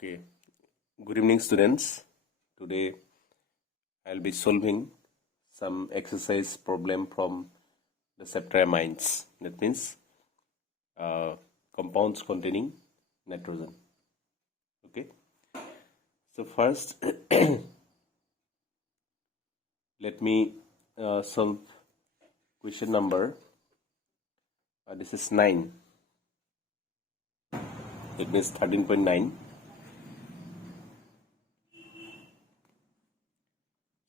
Okay, good evening, students. Today I'll be solving some exercise problem from the chapter amines. That means compounds containing nitrogen. Okay, so first let me solve question number. This is 9. That means 13.9.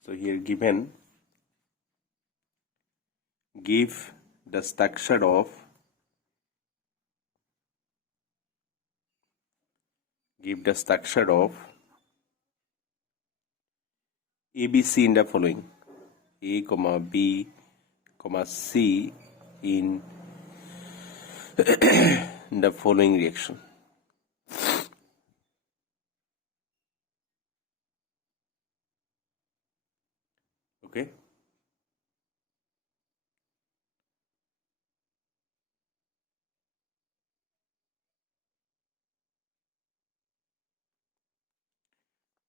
So here given, give the structure of ABC in the following: A, B, C in the following reaction. Okay.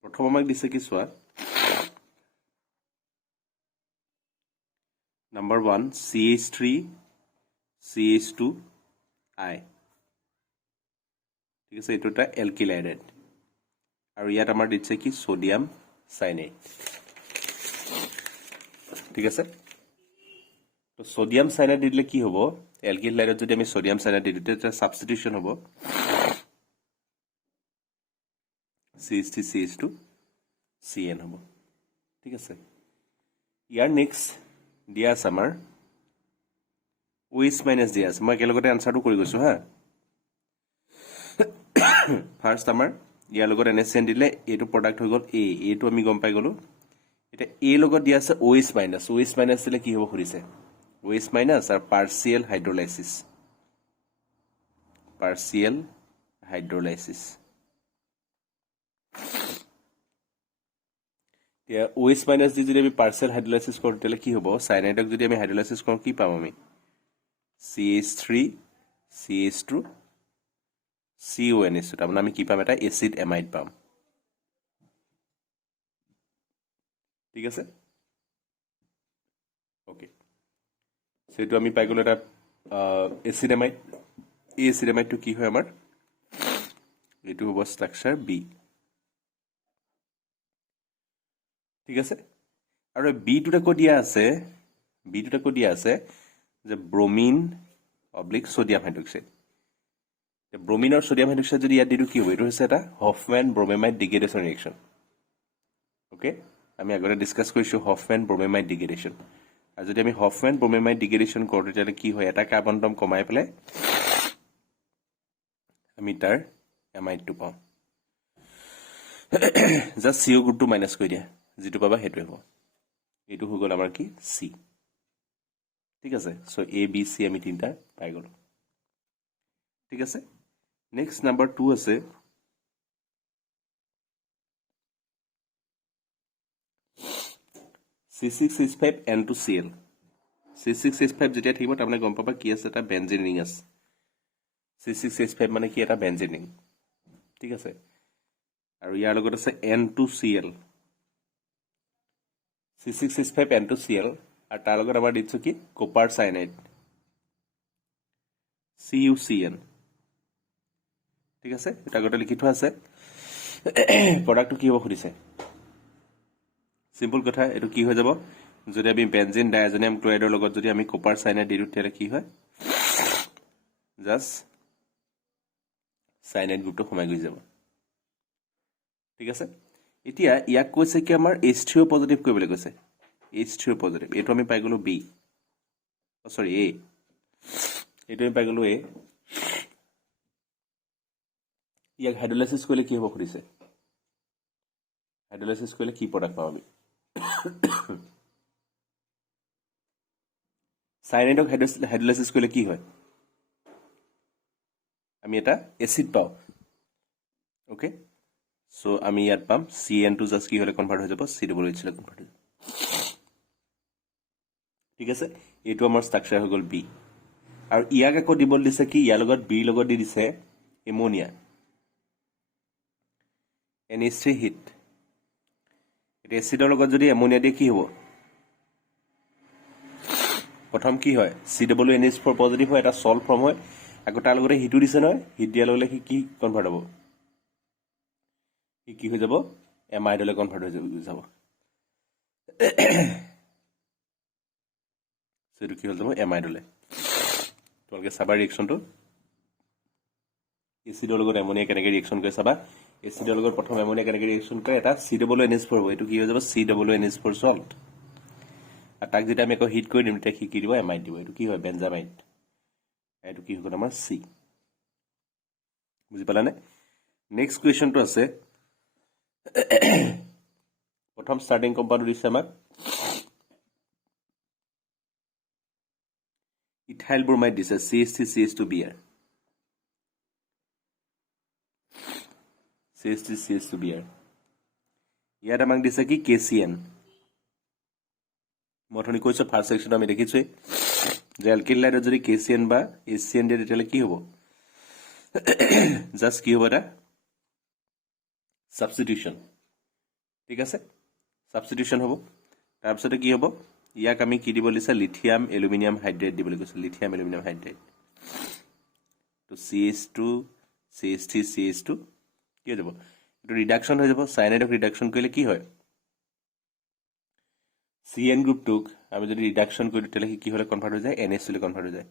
প্ৰথম আমাক দিছে কি চোৱা, number 1 CH3 CH2 I, ঠিক আছে, এইটো এটা alkyl iodide আৰু ইয়াত আমাৰ দিছে কি সোডিয়াম সাইনাইড। ঠিক আছে, তো সোডিয়াম সাইনাইড দিলে কি হ'ব, এলকিল আইডাইডত যদি আমি সোডিয়াম সাইনাইড দিওঁ তেতিয়া সাবস্টিটিউশন হ'ব CH3 CH2 CN হ'ব। ঠিক আছে, ইয়াৰ নেক্সট দিয়া আছে আমাৰ OH মাইনাছ দিয়া আছে। মই একেলগতে আনসাৰটো কৰি গৈছো হা। ফাৰ্ষ্ট আমাৰ ইয়াৰ লগত NaCN দিলে এইটো প্ৰডাক্ট হৈ গ'ল A, এইটো আমি গম পাই গ'লো। এটা A লগত দিয়া আছে OH মাইনাছ, OH মাইনাছ দিলে কি হ'ব খুৰিছে, OH মাইনাছ আৰু পাৰ্চিয়েল হাইড্ৰলাইসিস। এতিয়া OH মাইনাছ দি যদি আমি পাৰ্চিয়েল হাইড্ৰলাইসিস কৰোঁ তেতিয়াহ'লে কি হ'ব, সাইনাইডক যদি আমি হাইড্ৰলাইসিস কৰোঁ কি পাম আমি, CH3 CH2 CONH, তাৰমানে আমি কি পাম, এটা এচিড এমাইড পাম। ঠিক আছে, ওকে, সেইটো আমি পাই গ'লো এটা এচিড এমাইড। এই এচিড এমাইডটো কি হয় আমাৰ, এইটো হ'ব ষ্ট্ৰাকচাৰ বি। ঠিক আছে, আৰু বিটোত আকৌ দিয়া আছে যে ব্ৰমিন অব্লিক সোডিয়াম হাইড্ৰক্সাইড। ব্ৰমিন আৰু সোডিয়াম হাইড্ৰক্সাইড যদি ইয়াত দিওঁ কি হ'ব, এইটো হৈছে এটা হফম্যান ব্ৰোমেমাইড ডিগ্ৰেডেশ্যন ৰিয়েকশ্যন। ওকে, আমি আগতে ডিছকাছ কৰিছোঁ হফম্যান ব্ৰোমেমাইড ডিগ্ৰেডেশ্যন। আৰু যদি আমি হফম্যান ব্ৰোমেমাইড ডিগ্ৰেডেশ্যন কৰোঁ তেতিয়াহ'লে কি হয়, এটা কাৰ্বন এটম কমাই পেলাই আমি তাৰ এমাইডটো পাওঁ। জাষ্ট CO গ্ৰুপটো মাইনাছ কৰি দিয়া, যিটো পাবা সেইটোৱে হ'ব। এইটো হৈ গ'ল আমাৰ কি C। ঠিক আছে, চ' A B C আমি তিনিটা পাই গ'লো। ঠিক আছে, নেক্সট নাম্বাৰ 2 আছে C6H5N2Cl। C6H5 যেতিয়া থাকিব তাৰমানে গম পাবা কি আছে, এটা বেনজিন ৰিং আছে। C6H5 মানে কি, এটা বেনজিন ৰিং। ঠিক আছে, আৰু ইয়াৰ লগত আছে N2Cl, C6H5N2Cl, আৰু তাৰ লগত আমাৰ দিছো কি কপাৰ সাইনাইড CuCN। ঠিক আছে, এটা আগতে লিখি থোৱা আছে। প্ৰডাক্টটো কি হ'ব সুধিছে, সিম্পল কথা, এইটো কি হৈ যাব, যদি আমি বেনজিন ডাইএজনিয়াম ক্লৰাইডৰ লগত যদি আমি কপাৰ সাইনাইড দিওঁ তেতিয়াহ'লে কি হয়, জাষ্ট সাইনাইড গ্ৰুপটো সোমাই গৈ যাব। ঠিক আছে, এতিয়া ইয়াক কৈছে কি আমাৰ H3O পজিটিভ কৰিবলৈ কৈছে, H3O পজিটিভ। এইটো আমি পাই গ'লো B, সৰি A, এইটো আমি পাই গ'লো A। ইয়াক হাইড্ৰলাইসিস কৰিলে কি হ'ব সুধিছে, হাইড্ৰলাইসিস কৰিলে কি প্ৰডাক্ট পাম আমি, সাইনাইডক হাইড্ৰলাইসিস কৰিলে কি হয়, আমি এটা এচিড পাওঁ। ওকে, চ' আমি ইয়াত পাম CN2 জাষ্ট কি হ'লে কনভাৰ্ট হৈ যাব, COOH লৈ কনভাৰ্ট হৈ যাব। ঠিক আছে, এইটো আমাৰ ষ্ট্ৰাকচাৰ হৈ গ'ল B। আৰু ইয়াক আকৌ দিবলৈ দিছে কি, ইয়াৰ লগত বিৰ লগত দি দিছে এমনিয়া। NH3 হিট এটা এসিডৰ লগত যদি এমোনিয়া দিয়ে কি হ'ব প্ৰথম কি হয় CONH4 পজিটিভ হয় এটা সল্ট ফৰ্ম হয় আকৌ তাৰ লগতে হিটু দিছে নহয় হিট দিয়াৰ লগে লগে কি কনভাৰ্ট হ'ব কি হৈ যাব এমাইডলৈ কনভাৰ্ট হৈ যাব সেটো কি হৈ যাব এমাইডলৈ তোমালোকে চাবা ৰিয়েকচনটো এসিডৰ লগত এমোনিয়া কেনেকৈ ৰিয়েকচন কৰে চাবা এসিডৰ লগত প্ৰথম এমোনিয়া কেনেকৈ ৰিয়েকচন কৰে এটা CONH4 হ'ব এটো কি হৈ যাব CONH4 সল্ট আর তাক যদি আমি আকৌ হিট কৰি দিম তেতিয়া কি দিব এমাইড দিব এটো কি হয় বেনজামাইড এটো কি হ'ব আমাৰ সি বুজি পালানে নেক্সট কুৱেশ্যনটো আছে প্ৰথম স্টাৰ্টিং কম্পাউণ্ড দিছে আমাক ইথাইল ব্ৰোমাইড দিছে CH3CH2Br CH3CH2Br ইয়াত আমাক দিছে কি KCN মথনি কৈছো ফাৰ্স্ট সেকশন আমি দেখিছোই যে অ্যালকিল লাইটত যদি KCN বা HCN দিয়ে তেতিয়ালে কি হ'ব জাস্ট কি হ'ব এটা সাবস্টিটিউশন ঠিক আছে সাবস্টিটিউশন হ'ব তাৰপিছতে কি হ'ব ইয়াক আমি কি দিব লিছে লিথিয়াম এলুমিনিয়াম হাইড্ৰেট দিবলৈ কৈছে লিথিয়াম এলুমিনিয়াম হাইড্ৰেট তো CH2 CH3 CH2 কি হৈ যাব এটো ৰিডাকশন হৈ যাব সাইনাইডক ৰিডাকশন কৰিলে কি হয় CN গ্ৰুপটোক আমি যদি ৰিডাকশন কৰি তেলে কি হলে কনভাৰ্ট হৈ যায় NH লৈ কনভাৰ্ট হৈ যায়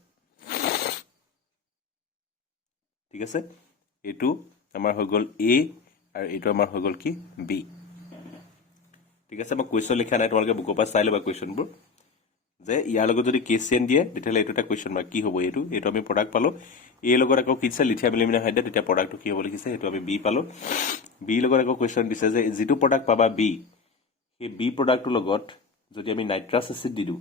ঠিক আছে এটো আমাৰ হৈ গল A আৰু এটো আমাৰ হৈ গল কি B ঠিক আছে মই কোৱেশ্চন লিখা নাই তোমালোকে বুকৰ পৰা চাই লবা কোৱেশ্চনবোৰ যে ইয়াৰ লগত যদি KCN দিয়ে তেতিয়ালে এটো এটা কোৱেশ্চন মাৰ্ক কি হ'ব এটো আমি প্ৰডাক্ট পালো A লগত আকৌ কিছে লিথিয়াম এলুমিনিয়াম হাইড্ৰেট তেতিয়া প্ৰডাক্টটো কি হ'ব লিখিছে এটো আমি B পালো B লগত আকৌ কোৱেশ্চন দিছে যে যেটো প্ৰডাক্ট পাবা B এই B প্ৰডাক্টৰ লগত যদি আমি নাইট্ৰাছ এসিড দি দিও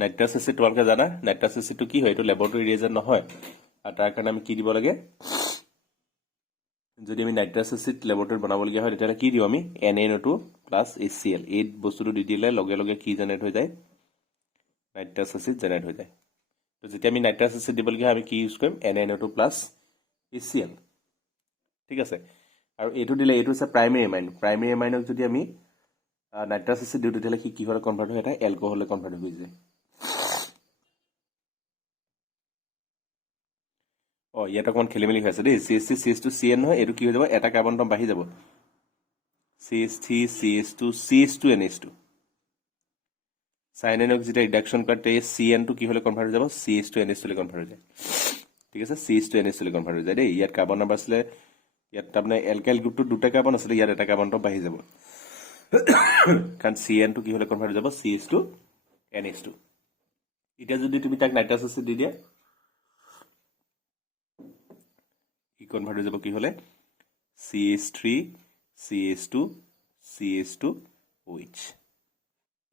নাইট্ৰাছ এসিড তোমালোকে জানা নাইট্ৰাছ এসিডটো কি হয় এটো ল্যাবৰেটৰী ৰিয়েজেন্ট নহয় আৰু তাৰ কাৰণে আমি কি দিব লাগে যদি আমি নাইট্ৰাছ এসিড ল্যাবৰেটৰীত বনাবলগীয়া হয় তেতিয়া কি দিও আমি NaNO2 HCl এই বস্তুটো দি দিলে লগে লগে কি জেনাৰেট হৈ যায় নাইট্ৰাছ এসিড জেনাৰেট হৈ যায় তো যেতিয়া আমি নাইট্ৰাছ এসিড দিবলগীয়া আমি কি ইউজ কৰিম NaNO2 HCl ঠিক আছে আৰু এটো দিলে এটো আছে প্ৰাইমাৰী এমাইনক যদি আমি নাইট্ৰাছ এসিড দিও তেতিয়ালে কি হলে কনভাৰ্ট হয় এটা এলকহললৈ কনভাৰ্ট হৈ যায় ইয়াত অকমান খেলিমেলি হৈ আছে দেই CH3 CH2 CN নহয় এটো কি হৈ যাব এটা কাৰ্বন এটম বাঢ়ি যাব CH3 CH2 CH2 NH2 সাইনাইনক যেতিয়া ৰিডাকশন কৰে CN টো কি হলে কনভাৰ্ট হৈ যাব CH2 NH2 লৈ কনভাৰ্ট হৈ যায় ঠিক আছে CH2 NH2 লৈ কনভাৰ্ট হৈ যায় দেই ইয়াত কাৰ্বন নাম্বাৰ আছিল ইয়াত তাৰমানে এলকাইল গ্ৰুপটো দুটা কাৰ্বন আছিল ইয়াত এটা কাৰ্বন এটম বাঢ়ি যাব কাৰণ CN টো কি হলে কনভাৰ্ট হৈ যাব CH2 NH2 এতিয়া যদি তুমি তাক নাইট্ৰাছ এসিড দি দিয়া কি কনভাৰ্ট হৈ যাব কি হলে CH3 CH2 CH2 OH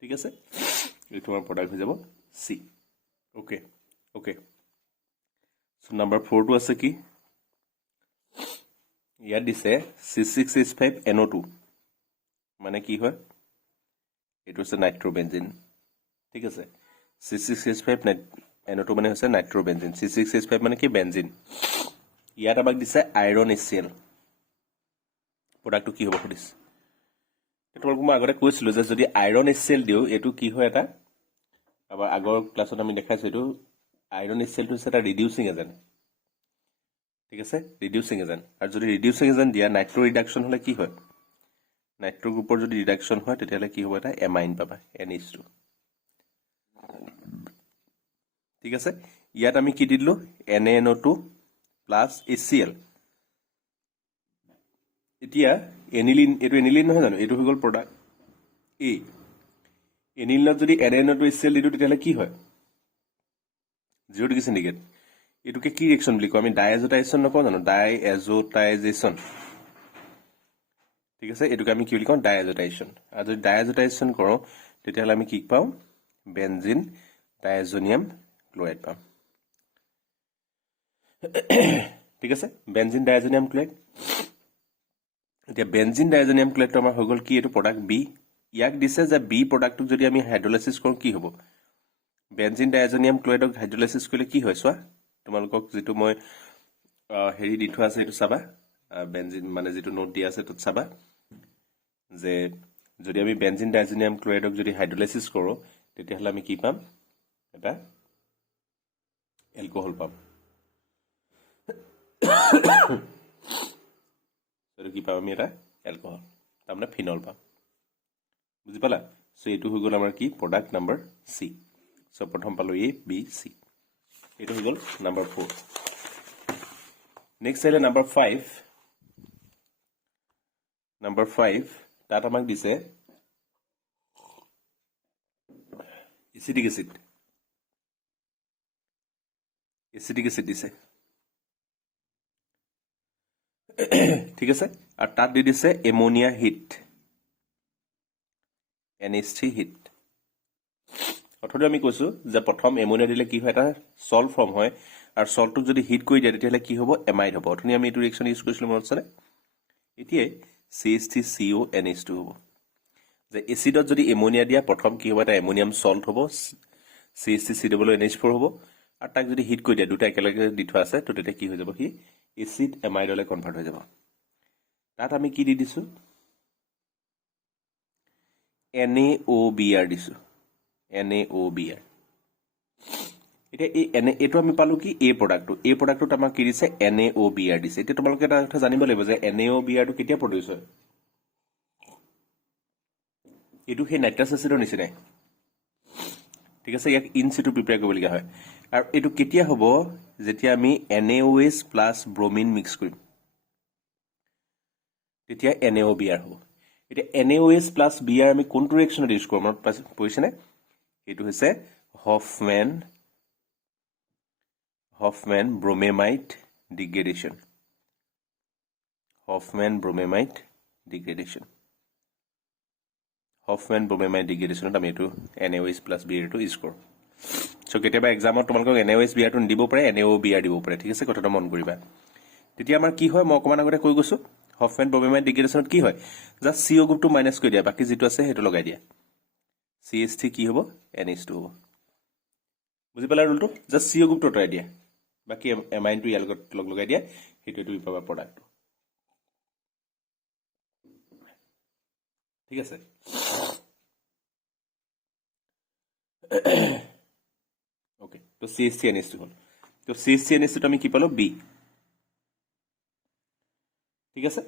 ঠিক আছে এই তোমাৰ প্ৰডাক্ট হৈ যাব C okay okay so number 4 টো আছে কি ইয়াত দিছে C6H5NO2 মানে কি হয় এটো আছে নাইট্ৰোবেনজিন ঠিক আছে C6H5NO2 মানে হৈছে নাইট্ৰোবেনজিন C6H5 মানে কি বেনজিন ইয়াত আমাক দিছে আইৰন HCl প্ৰডাক্টটো কি হ'ব খুদিছ তোমালোক মই আগতে কৈছিলো যে যদি আইৰন HCl দিও এটো কি হয় এটা আবাৰ আগৰ ক্লাছত আমি দেখাইছো এটো আইৰন HCl টো এটা ৰিডিউসিং এজেন্ট ঠিক আছে ৰিডিউসিং এজেন্ট আৰু যদি ৰিডিউসিং এজেন্ট দিয়া নাইট্ৰো ৰিডাকশন হলে কি হয় নাইট্ৰো গ্ৰুপৰ যদি ৰিডাকশন হয় তেতিয়ালে কি হ'ব এটা এমাইন পাবা NH2 ঠিক আছে ইয়াত আমি কি দিলো NaNO2 HCl এতিয়া এনিলিন এটো এনিলিন নহয় জানো এটো হৈ গল প্ৰডাক্ট A এনিলিনত যদি NaNO2 HCl দিও তেতিয়ালে কি হয় জিৰ' ডিগ্ৰী সেন্টিগ্ৰেড এটোকে কি ৰিয়েকশন বুলি কয় আমি ডাইএজোটাইজেশন নকওঁ জানো ডাইএজোটাইজেশন ঠিক আছে এটোকে আমি কি বুলি কওঁ ডাইএজোটাইজেশন আৰু যদি ডাইএজোটাইজেশন কৰো তেতিয়ালে আমি কি পাম বেনজিন ডাইএজোনিয়াম ক্লোৰাইড পাম ঠিক আছে বেনজিন ডাইএজোনিয়াম ক্লোৰাইড এতিয়া বেনজিন ডাইএজোনিয়াম ক্লোৰাইডটো আমাৰ হৈ গল কি এটো প্ৰডাক্ট B ইয়াক দিছে যে B প্ৰডাক্টক যদি আমি হাইড্ৰোলাইসিস কৰো কি হ'ব বেনজিন ডাইএজোনিয়াম ক্লোৰাইডক হাইড্ৰোলাইসিস কৰিলে কি হয় সোৱা তোমালোকক যেটো মই হেৰি দি থোৱা আছে এইটো চাবা বেনজিন মানে যেটো নোট দিয়া আছে তত চাবা যে যদি আমি বেনজিন ডাইজোনিয়াম ক্লোৰাইডক যদি হাইড্ৰলাইসিস কৰো তেতিয়াহলে আমি কি পাম এটা এলকোহল পাম এটো কি পাম আমি এটা এলকোহল তাৰমানে ফিনল পাম বুজি পালা সো এটো হৈ গল আমাৰ কি প্ৰডাক্ট নাম্বাৰ সি সো প্ৰথম পালো এ বি সি এটো হৈ গল নাম্বাৰ 4 নেক্সট আছে নাম্বাৰ 5 নাম্বাৰ 5 তাত আমাক দিছে এসিটিক এসিড দিছে ঠিক আছে আর তাত দি দিছে এমোনিয়া হিট NH3 হিট অথবা আমি কৈছো যে প্ৰথম এমোনিয়া দিলে কি হয় এটা সল্ট ফৰ্ম হয় আৰ সল্টক যদি হিট কৰি দিয়া তেতিয়াহলে কি হ'ব এমাইড হ'ব অথনি আমি এইটো ৰিঅ্যাকশন ইউজ কৰিছিলো মনত আছে এতিয়া CH3CO NH2 হ'ব যে এসিডত যদি এমোনিয়া দিয়া প্ৰথম কি হ'ব এটা এমোনিয়াম সল্ট হ'ব CH3CONH4 হ'ব আর তাক যদি হিট কৰি দিয়া দুটা একেলগে দি থোৱা আছে তো তেতিয়া কি হৈ যাব কি এসিড এমাইডলে কনভার্ট হৈ যাব তাত আমি কি দি দিছো NaOBr দিছো NaOBr এটা এই এটো আমি পালো কি এ প্ৰডাক্টটো আমাক কি দিছে NaOBr দিছে এটা তোমালোকে এটা কথা জানিব লাগিব যে NaOBr টো কেতিয়া প্ৰডিউস হয় এটো হে নাইট্ৰাছ এসিডৰ নিচিনাই ঠিক আছে ইয়াক ইন সিটু প্ৰিপেয়াৰ কৰিবলগা হয় আৰু এটো কেতিয়া হ'ব যেতিয়া আমি NaOH প্লাস ব্ৰোমিন মিক্স কৰিম তেতিয়া NaOBr হ'ব এটা NaOH প্লাস Br আমি কোনটো ৰিঅ্যাকশনত ইউজ কৰিম পইছনে এটো হৈছে হফম্যান ব্ৰোমেমাইড ডিগ্ৰেডেশন হফম্যান ব্ৰোমেমাইড ডিগ্ৰেডেশনত আমি এটো NaOH প্লাস Br টো ইউজ কৰো সো কেতিয়াবা এক্সামত তোমালোকক NaOH Br টো দিব পাৰে NaOBr দিব পাৰে ঠিক আছে কথাটো মন কৰিবা তেতিয়া আমাৰ কি হয় মই অকমান আগতে কৈ গৈছো হফম্যান ব্ৰোমেমাইড ডিগ্ৰেডেশনত কি হয় জাস্ট CO গ্ৰুপটো মাইনাস কৰি দিয়া বাকি যেটো আছে হেটো লগাই দিয়া CH3 কি হ'ব NH2 হ'ব বুজি পালা ৰুলটো জাস্ট CO গ্ৰুপটো ট্ৰাই দিয়া বাকি এমাইন টো ইয়াৰ লগত লগাই দিয়া হেটো তুমি পাবা প্ৰডাক্ট ঠিক আছে ওকে তো CH3NH2 হল তো CH3NH2 তো আমি কি পালো B ঠিক আছে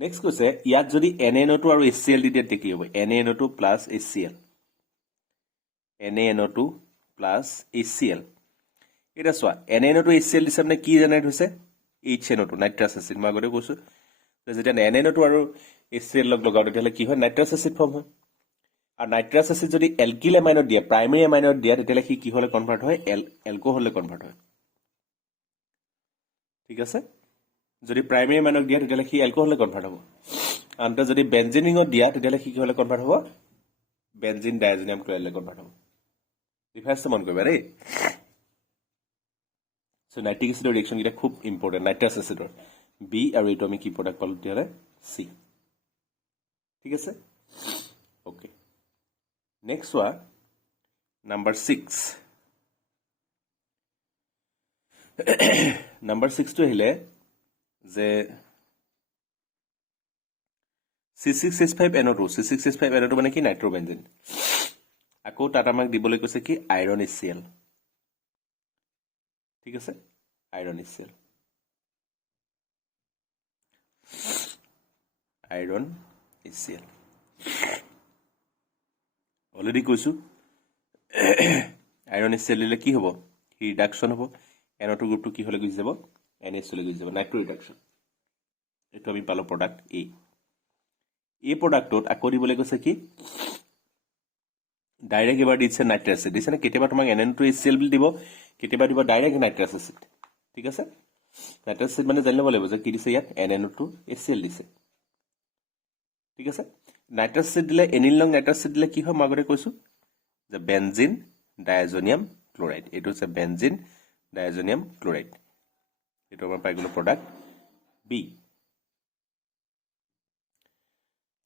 নেক্সট কৈছে ইয়াত যদি NaNO2 আৰু HCl দি দিয়ে কি হ'ব NaNO2 plus HCl NaNO2 plus HCl এটা সোয়া NaNO2 HCl দিছে মানে কি জেনাৰেট হৈছে HNO2 নাইট্ৰাছ এসিড মই আগতে কৈছো যেতিয়া NaNO2 আৰু HCl লগাও তেতিয়াহলে কি হয় নাইট্ৰাছ এসিড ফৰ্ম হয় আর নাইট্রাস এসিড যদি এলকিল এমাইনত দিয়া প্রাইমারি এমাইনত দিয়া তেতিয়ালে কি হলে কনভার্ট হয় এলকোহলে কনভার্ট হয় ঠিক আছে যদি প্রাইমারি এমাইনত দিয়া তেতিয়ালে কি এলকোহলে কনভার্ট হ'ব আনটা যদি বেনজিনিঙত দিয়া তেতিয়ালে কি হলে কনভার্ট হ'ব বেনজিন ডাইজোনিয়াম ক্লোরাইডলে কনভার্ট হ'ব রিভার্সে মন কৰিবা ৰে সো নাইট্ৰিক এসিডৰ ৰিঅ্যাকশন এটা খুব ইম্পৰ্টেন্ট নাইট্ৰাছ এসিডৰ বি আৰু এটো আমি কি প্ৰডাক্ট পালো তেতিয়ালে সি ঠিক আছে okay Next one, number 6. Number 6 to hele je C6H5NO2 C6H5NO2 মানে কি নাইট্ৰোবেনজিন আকৌ তাত আমাক দিবলৈ কৈছে কি আইৰন HCl ঠিক আছে আইৰন HCl অলৰেডি কৈছো আইৰন HCl দিলে কি হ'ব ৰিডাকশন হ'ব NO2 গ্ৰুপটো কি হলে গুছি যাব NH লৈ গুছি যাব নাইট্ৰো ৰিডাকশন এটো আমি পালো প্ৰডাক্ট এই প্ৰডাক্টত আকৌ দিবলৈ কৈছে কি ডাইৰেক্ট এবাৰ দিছে নাইট্ৰাছ এসিড দিছে না কেতিয়াবা তোমাক NN2 HCl বুলি দিব কেতিয়াবা দিব ডাইৰেক্ট নাইট্ৰাছ এসিড ঠিক আছে নাইট্ৰাছ এসিড মানে জানি লব লাগিব যে কি দিছে ইয়াত NN2 HCl দিছে ঠিক আছে নাইট্ৰাছ এসিড দিলে এনিল লং নাইট্ৰাছ এসিড দিলে কি হয় মই আগতে কৈছো যে বেনজিন ডাইজোনিয়াম ক্লোৰাইড এটো হৈছে বেনজিন ডাইজোনিয়াম ক্লোৰাইড এটো আমাৰ পাই গলো প্ৰডাক্ট বি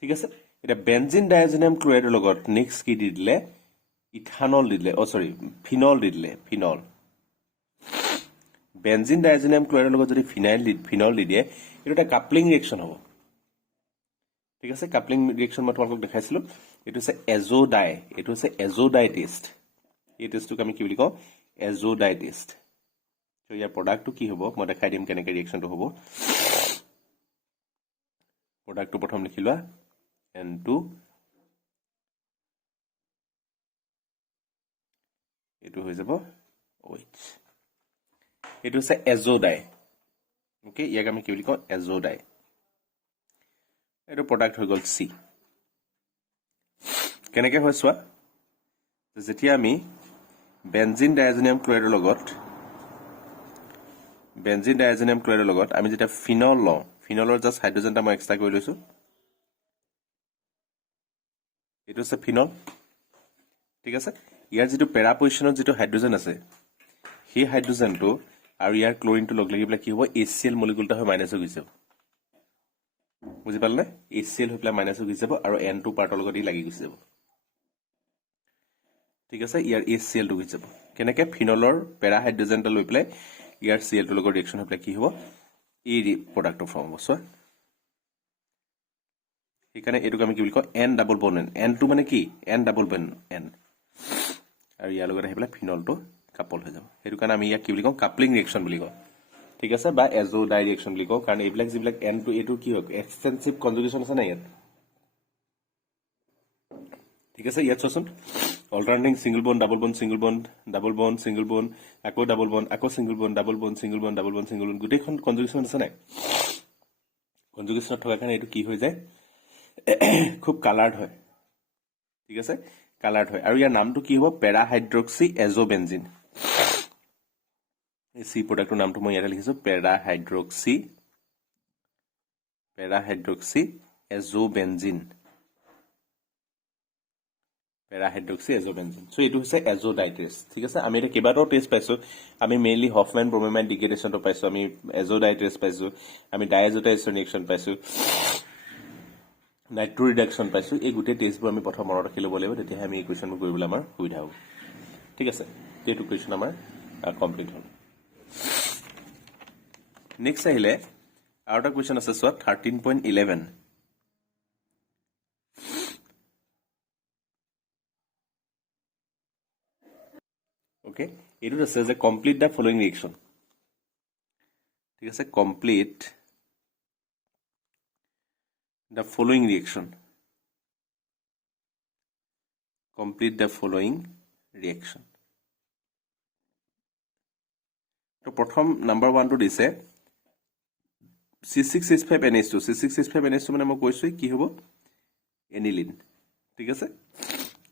ঠিক আছে এটা বেনজিন ডাইজোনিয়াম ক্লোৰাইডৰ লগত নেক্সট কি দি দিলে ইথানল দি দিলে ফিনল দি দিলে ফিনল বেনজিন ডাইজেনিয়াম ক্লৰাইডৰ লগত যদি ফিনল দি দিয়ে এইটো এটা কাপলিং ৰিয়েকশ্যন হ'ব ঠিক আছে কাপলিং ৰিয়েকশ্যন মই তোমালোকক দেখাইছিলোঁ এইটো হৈছে এজোডাই এইটো হৈছে এজোডাই টেষ্ট এই টেষ্টটোক আমি কি বুলি কওঁ এজোডাই টেষ্ট তো ইয়াৰ প্ৰডাক্টটো কি হ'ব মই দেখাই দিম কেনেকৈ ৰিয়েকশ্যনটো হ'ব প্ৰডাক্টটো প্ৰথম লিখি লোৱা N2 এইটো হৈ যাব OH এইটো হৈছে এজোডাই ওকে ইয়াক আমি কি বুলি কওঁ এজোডাই এইটো প্ৰডাক্ট হৈ গ'ল C কেনেকৈ হয় চোৱা যেতিয়া আমি বেনজিন ডাইজেনিয়াম ক্লৰাইডৰ লগত আমি যেতিয়া ফিনল লওঁ ফিনলৰ জাষ্ট হাইড্ৰজেনটা মই এক্সট্ৰা কৰি লৈছোঁ এইটো হৈছে ফিনল ঠিক আছে ইয়াৰ যিটো পেৰা পজিশ্যনত যিটো হাইড্ৰজেন আছে সেই হাইড্ৰজেনটো আৰু ইয়াৰ ক্লোৰিনটো লগ লাগি পেলাই কি হ'ব HCl মলিকুলটা হৈ মাইনাছ হৈ গুচি যাব বুজি পালে HCl হৈ পেলাই মাইনাছ হৈ গুচি যাব আৰু N2 পাৰ্টৰ লগত ই লাগি গুচি যাব ঠিক আছে ইয়াৰ HCl টো গুচি যাব কেনেকৈ ফিনলৰ পেৰা হাইড্ৰজেনটা লৈ পেলাই ইয়াৰ Cl টোৰ লগত ৰিয়েকশ্যন হৈ পেলাই কি হ'ব এই প্ৰডাক্টৰ ফৰ্ম হ'ব চোৱা সেইকাৰণে এইটোক আমি কি বুলি কওঁ N ডাবল বন N N2 মানে কি N ডাবল বন N আৰু ইয়াৰ লগত আহি পেলাই ফিনলটো কাপল হৈ যাব সেইটো কাৰণে আমি ইয়াক কি বুলি কওঁ কাপলিং ৰিয়েকশ্যন বুলি কওঁ ঠিক আছে বা এজোডাই ৰিয়েকশ্যন বুলি কওঁ কাৰণ এইবিলাক যিবিলাক N2 এইটো কি হয় এক্সটেনসিভ কনজুগেশ্যন আছে না ইয়াত ঠিক আছে ইয়াত চোৱাচোন alternating single bond double bond single bond double bond single bond আকৌ ডাবল বন্ড আকৌ single bond double bond single bond double bond single bond গোটেইখন কনজুগেশ্যন আছে নাই কনজুগেশ্যনত থকা কাৰণে এইটো কি হৈ যায় খুব কালাৰ্ড হয় ঠিক আছে কালাৰ্ড হয় আৰু ইয়াৰ নামটো কি হ'ব পেৰা হাইড্ৰক্সি এজোবেনজিন এই সি প্ৰডাক্টৰ নামটো মই ইয়াতে লিখিছো পেৰা হাইড্ৰক্সি এজোবেনজিন পেৰা হাইড্ৰক্সি এজোবেনজিন সো এইটো হৈছে এজোডাই টেষ্ট ঠিক আছে আমি এটা কেইবাটাও টেষ্ট পাইছো আমি মেইনলি হফম্যান ব্ৰোমিমাইন ডিগ্ৰেডেশ্যনটো পাইছো আমি এজোডাই টেষ্ট পাইছো আমি ডাইএজোডাইজেশ্যন ৰিয়েকশ্যন পাইছো নাইট্ৰো ৰিডাকশ্যন পাইছো এই গোটেই টেষ্টবোৰ আমি প্ৰথম মনত ৰাখি ল'ব লাগিব তেতিয়াহে আমি এই কুৱেশ্যনবোৰ কৰিবলৈ আমাৰ সুবিধা হ'ব ঠিক আছে এইটো কুৱেশ্যন আমাৰ কমপ্লিট হ'ল নেক্সট আহিলে আৰু এটা কুৱেশ্যন আছে চোৱা 13.11 ওকে এইটোত আছে যে কমপ্লিট দ্য ফলোইং ৰিয়েকশ্যন ঠিক আছে কমপ্লিট the following reaction তো প্ৰথম নাম্বাৰ 1 টো দিছে C6H5NH2 C6H5NH2 মানে মই কৈছো কি হ'ব এনিলিন ঠিক আছে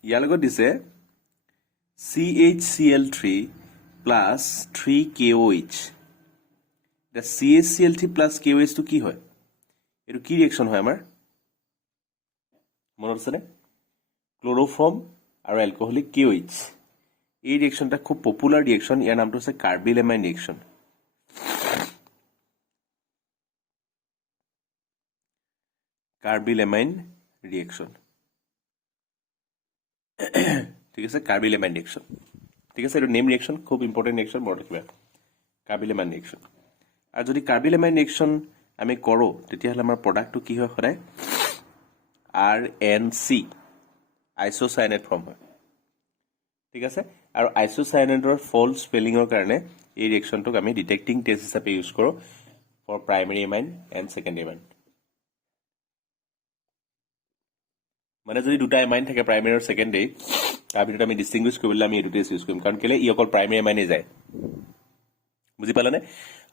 ইয়াৰ লগত দিছে CHCl3 plus 3KOH the CHCl3 plus KOH টো কি হয় এইটো কি ৰিয়েকশ্যন হয় আমাৰ মনত আছে নে ক্লোৰোফৰ্ম আৰু এলকোহলিক KOH এই ৰিয়েকশ্যনটা খুব পপুলাৰ ৰিয়েকশ্যন ইয়াৰ নামটো হৈছে কাৰ্বিলেমাইন ৰিয়েকশ্যন ঠিক আছে কাৰ্বিলেমাইন ৰিয়েকশ্যন ঠিক আছে এইটো নেম ৰিয়েকশ্যন খুব ইম্পৰ্টেণ্ট ৰিয়েকশ্যন মনত ৰাখিবা কাৰ্বিলেমাইন ৰিয়েকশ্যন আৰু যদি কাৰ্বিলেমাইন ৰিয়েকশ্যন আমি কৰোঁ তেতিয়াহ'লে আমাৰ প্ৰডাক্টটো কি হয় সদায় RNC আইসোসায়ানাইড ফৰ্ম হয় ঠিক আছে আৰু আইসোসায়ানাইডৰ ফল স্পেলিঙৰ কাৰণে এই ৰিয়েকশ্যনটোক আমি ডিটেক্টিং টেষ্ট হিচাপে ইউজ কৰোঁ for primary amine and secondary amine মানে যদি দুটা এমাইন থাকে প্ৰাইমেৰী আৰু ছেকেণ্ডেৰী তাৰ ভিতৰত আমি ডিষ্টিংগুইছ কৰিবলৈ আমি এইটো টেষ্ট ইউজ কৰিম কাৰণ কেলে ই অকল প্ৰাইমেৰী এমাইনে যায় বুজি পালানে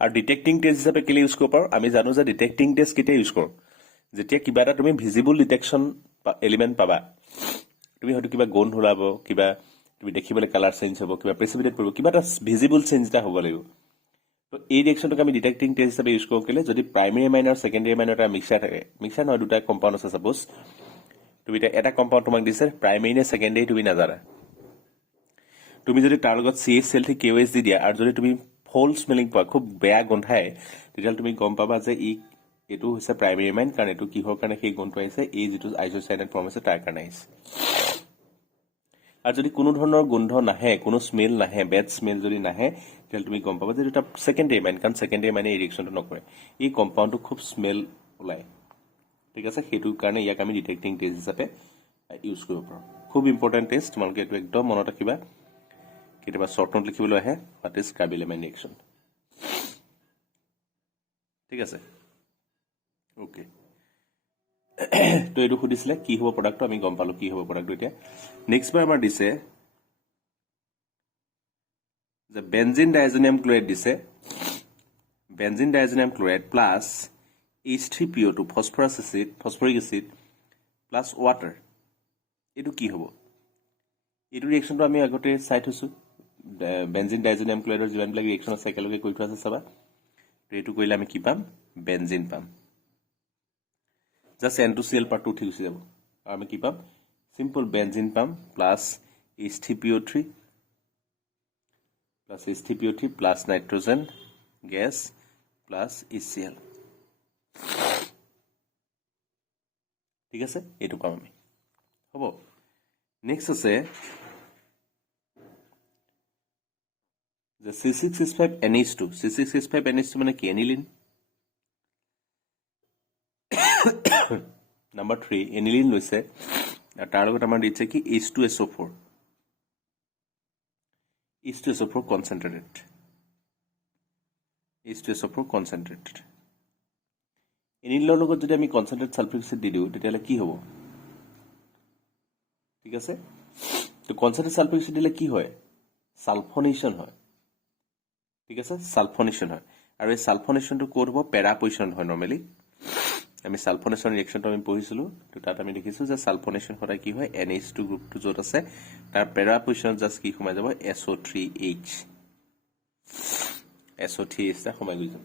আৰু ডিটেক্টিং টেষ্ট হিচাপে কেলে ইউজ কৰিব পাৰোঁ আমি জানো যে ডিটেক্টিং টেষ্ট কেতিয়া ইউজ কৰোঁ যেতিয়া কিবা এটা তুমি ভিজিবল ডিটেকশ্যন এলিমেণ্ট পাবা তুমি হয়তো কিবা গোন্ধ ওলাব কিবা তুমি দেখিবলৈ কালাৰ চেঞ্জ হ'ব কিবা প্ৰেচিপিটেট কৰিব কিবা এটা ভিজিবল চেঞ্জ এটা হ'ব লাগিব তো এই ৰিয়েকশ্যনটোক আমি ডিটেক্টিং টেষ্ট হিচাপে ইউজ কৰোঁ কেলে যদি প্ৰাইমেৰী এমাইন আৰু ছেকেণ্ডেৰী এমাইনৰ এটা মিক্সাৰ থাকে মিক্সাৰ নহয় দুটা কম্পাউণ্ড আছে ছাপ'জ তুমি এটা কম্পাউণ্ড তোমাক দিছে প্ৰাইমেৰী নে ছেকেণ্ডেৰী তুমি নাজানা তুমি যদি তাৰ লগত CHCl3 KOH দি দিয়া আৰু যদি তুমি ফল স্মেলিং পোৱা খুব বেয়া গোন্ধায় তেতিয়াহ'লে তুমি গম পাবা যে এইটো হৈছে প্ৰাইমেৰী এমাইন কাৰণ এইটো কিহৰ কাৰণে সেই গোন্ধটো আহিছে এই যিটো আইসোসায়ানাইড ফৰ্ম আছে তাৰ কাৰণে আহিছে আৰু যদি কোনো ধৰণৰ গোন্ধ নাহে কোনো স্মেল নাহে বেড স্মেল যদি নাহে তেতিয়াহ'লে তুমি গম পাবা যে এটা সেকেন্ডাৰী মাইন কাৰণ সেকেন্ডাৰী মাইনে এই ৰিয়েকশ্যনটো নকৰে এই কম্পাউণ্ডটো খুব স্মেল ওলায় ঠিক আছে সেইটো কাৰণে ইয়াক আমি ডিটেক্টিং টেষ্ট হিচাপে ইউজ কৰিব পাৰোঁ খুব ইম্পৰ্টেণ্ট টেষ্ট তোমালোকে এইটো একদম মনত ৰাখিবা কেতিয়াবা শ্বৰ্ট নোট লিখিবলৈ আহে হোৱাট ইজ কাৰ্বিলেমাইন ৰিয়েকশ্যন ঠিক আছে ওকে তো এইটো সুধিছিলে কি হ'ব প্ৰডাক্টটো আমি গম পালো কি হ'ব প্ৰডাক্টটো এতিয়া নেক্সট বাৰ আমাৰ দিছে যে বেনজিন ডাইজোনিয়াম ক্লোৰাইড দিছে benzene diazonium chloride plus H3PO2 phosphoric acid plus water এইটো কি হ'ব এইটো ৰিয়েকশ্যনটো আমি আগতে চাই থৈছো বেনজিন ডাইজোনিয়াম ক্লোৰাইডৰ যিমানবিলাক ৰিয়েকশ্যন আছে একেলগে কৰি থোৱা আছে চাবা তো এইটো কৰিলে আমি কি পাম বেনজিন পাম জাষ্ট N2Cl পাৰ্টটো উঠি গুচি যাব আৰু আমি কি পাম সিম্পল বেনজিন পাম plus H3PO3 plus nitrogen gas plus HCl ঠিক আছে এইটো পাম আমি হ'ব নেক্সট আছে যে C6H5NH2 C6H5NH2 মানে কি এনিলিন নাম্বাৰ 3 এনিলিন লৈছে আৰু তাৰ লগত আমাৰ দিছে কি H2SO4 কনচেন্ট্ৰেটেড এনিলিনৰ লগত যদি আমি কনচেন্ট্ৰেট সালফিউৰিক এসিড দি দিওঁ তেতিয়াহ'লে কি হ'ব ঠিক আছে তো কনচেন্ট্ৰেট সালফিউৰিক এসিড দিলে কি হয় সালফোনেশন হয় ঠিক আছে সালফোনেশন হয় আৰু এই সালফোনেশনটো কোড হ'ব পেৰা পজিশন হয় নৰমালি আমি সালফোনেশন ৰিয়েকশ্যনটো আমি পঢ়িছিলো তো তাত আমি দেখিছো যে সালফোনেশন সদায় কি হয় NH2 গ্ৰুপটো য'ত আছে তাৰ পেৰা পজিশন জাস্ট কি সোমাই যাব SO3H টা সোমাই গৈ যাব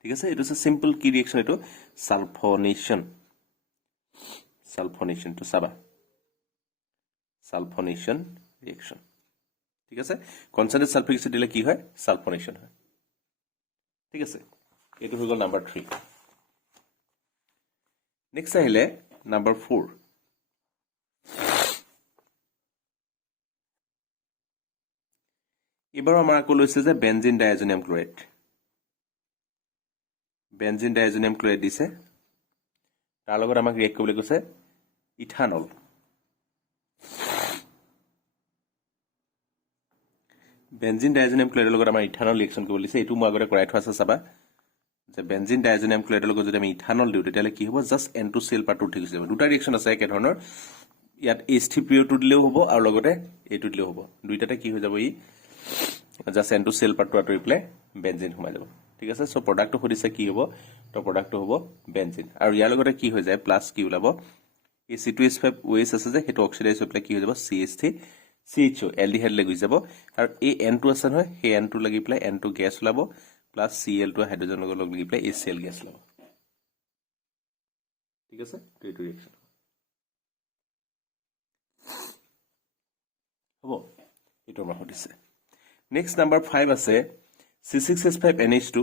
ঠিক আছে এইটো আছে সিম্পল কি ৰিয়েকশ্যন এইটো সালফোনেশন তো চাবা সালফোনেশন ৰিয়েকশ্যন ঠিক আছে কনসেন্ট্রেট সালফিউরিক এসিড দিলে কি হয় সালফোনেশন হয় ঠিক আছে এইটো হৈ গ'ল নাম্বাৰ 3 নেক্সট আহিলে নাম্বাৰ 4 এবাৰ আমাৰ আকৌ লৈছে যে বেনজিন ডাইজোনিয়াম ক্লোৰাইড দিছে তাৰ লগত আমাক ৰিয়েক্ট কৰিবলৈ কৈছে ইথানল বেনজিন ডাইজোনিয়াম ক্লোৰাইডৰ লগত আমাৰ ইথানল ৰিয়েকশ্যন কৰিবলৈ দিছে এইটো মই আগতে কৰাই থোৱা আছে চাবা যে বেনজিন ডাইজোনিয়াম ক্লোৰাইডৰ লগত যদি আমি ইথানল দিওঁ তেতিয়াহ'লে কি হ'ব জাষ্ট N2Cl পাৰ্টটো উঠি গুচি যাব দুটা ৰিয়েকশ্যন আছে একে ধৰণৰ ইয়াত H3PO2 দিলেও হ'ব আৰু লগতে এইটো দিলেও হ'ব দুইটাতে কি হৈ যাব ই জাষ্ট N2Cl পাৰ্টটো আঁতৰি পেলাই বেনজিন সোমাই যাব ঠিক আছে সো প্ৰডাক্টটো সুধিছে কি হ'ব তো প্ৰডাক্টটো হ'ব বেনজিন আৰু ইয়াৰ লগতে কি হৈ যায় প্লাছ কি ওলাব এই C2H5 OH আছে যে হেতু অক্সিডাইজ হৈ পেলাই কি হৈ যাব CH3 CHO এলডিহাইড লাগি যাব আৰু এই N2 আছে নহয় সেই N2 লাগি পেলাই N2 গেছ ওলাব প্লাছ Cl2 হাইড্ৰোজেন লগত লাগি পেলাই HCl গেছ ওলাব ঠিক আছে তো এইটো ৰিয়েকশ্যন হ'ব এইটো আমাৰ সুধিছে নেক্সট নাম্বাৰ 5 আছে C6H5NH2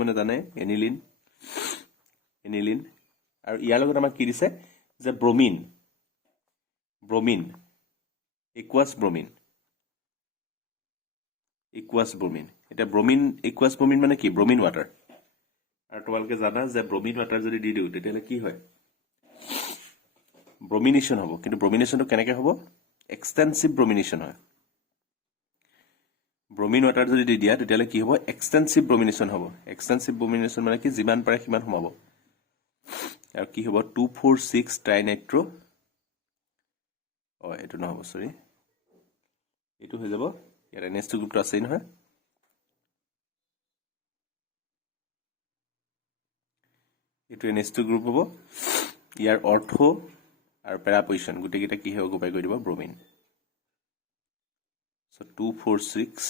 মানে জানে এনিলিন আৰু ইয়াৰ লগত আমাক কি দিছে যে ব্ৰোমিন একুৱাছ ব্ৰোমিন এটা একুৱাছ ব্ৰোমিন মানে কি ব্ৰোমিন ৱাটাৰ আৰু তোমালোকে জানা যে ব্ৰোমিন ৱাটাৰ যদি দি দিওঁ তেতিয়াহ'লে কি হয় ব্ৰোমিনেশ্যন হ'ব কিন্তু ব্ৰোমিনেশ্যনটো কেনেকৈ হ'ব এক্সটেনসিভ ব্ৰোমিনেশ্যন হয় ব্ৰোমিন ৱাটাৰ যদি দি দিয়া তেতিয়াহ'লে কি হ'ব এক্সটেনসিভ ব্ৰোমিনেশ্যন হ'ব এক্সটেনসিভ ব্ৰোমিনেশ্যন মানে কি যিমান পাৰে সিমান সোমাব আৰু কি হ'ব 2,4,6 ট্ৰাইনাইট্ৰো এইটো নহ'ব সৰি এইটো হৈ যাব ইয়াৰ NH2 গ্ৰুপটো আছেই নহয় এইটো NH2 গ্ৰুপ হ'ব ইয়াৰ অৰ্থ আৰু পেৰা পজিশন গোটেইকেইটা কি হয় অকুপাই কৰি দিব ব্ৰোমিন সো 2,4,6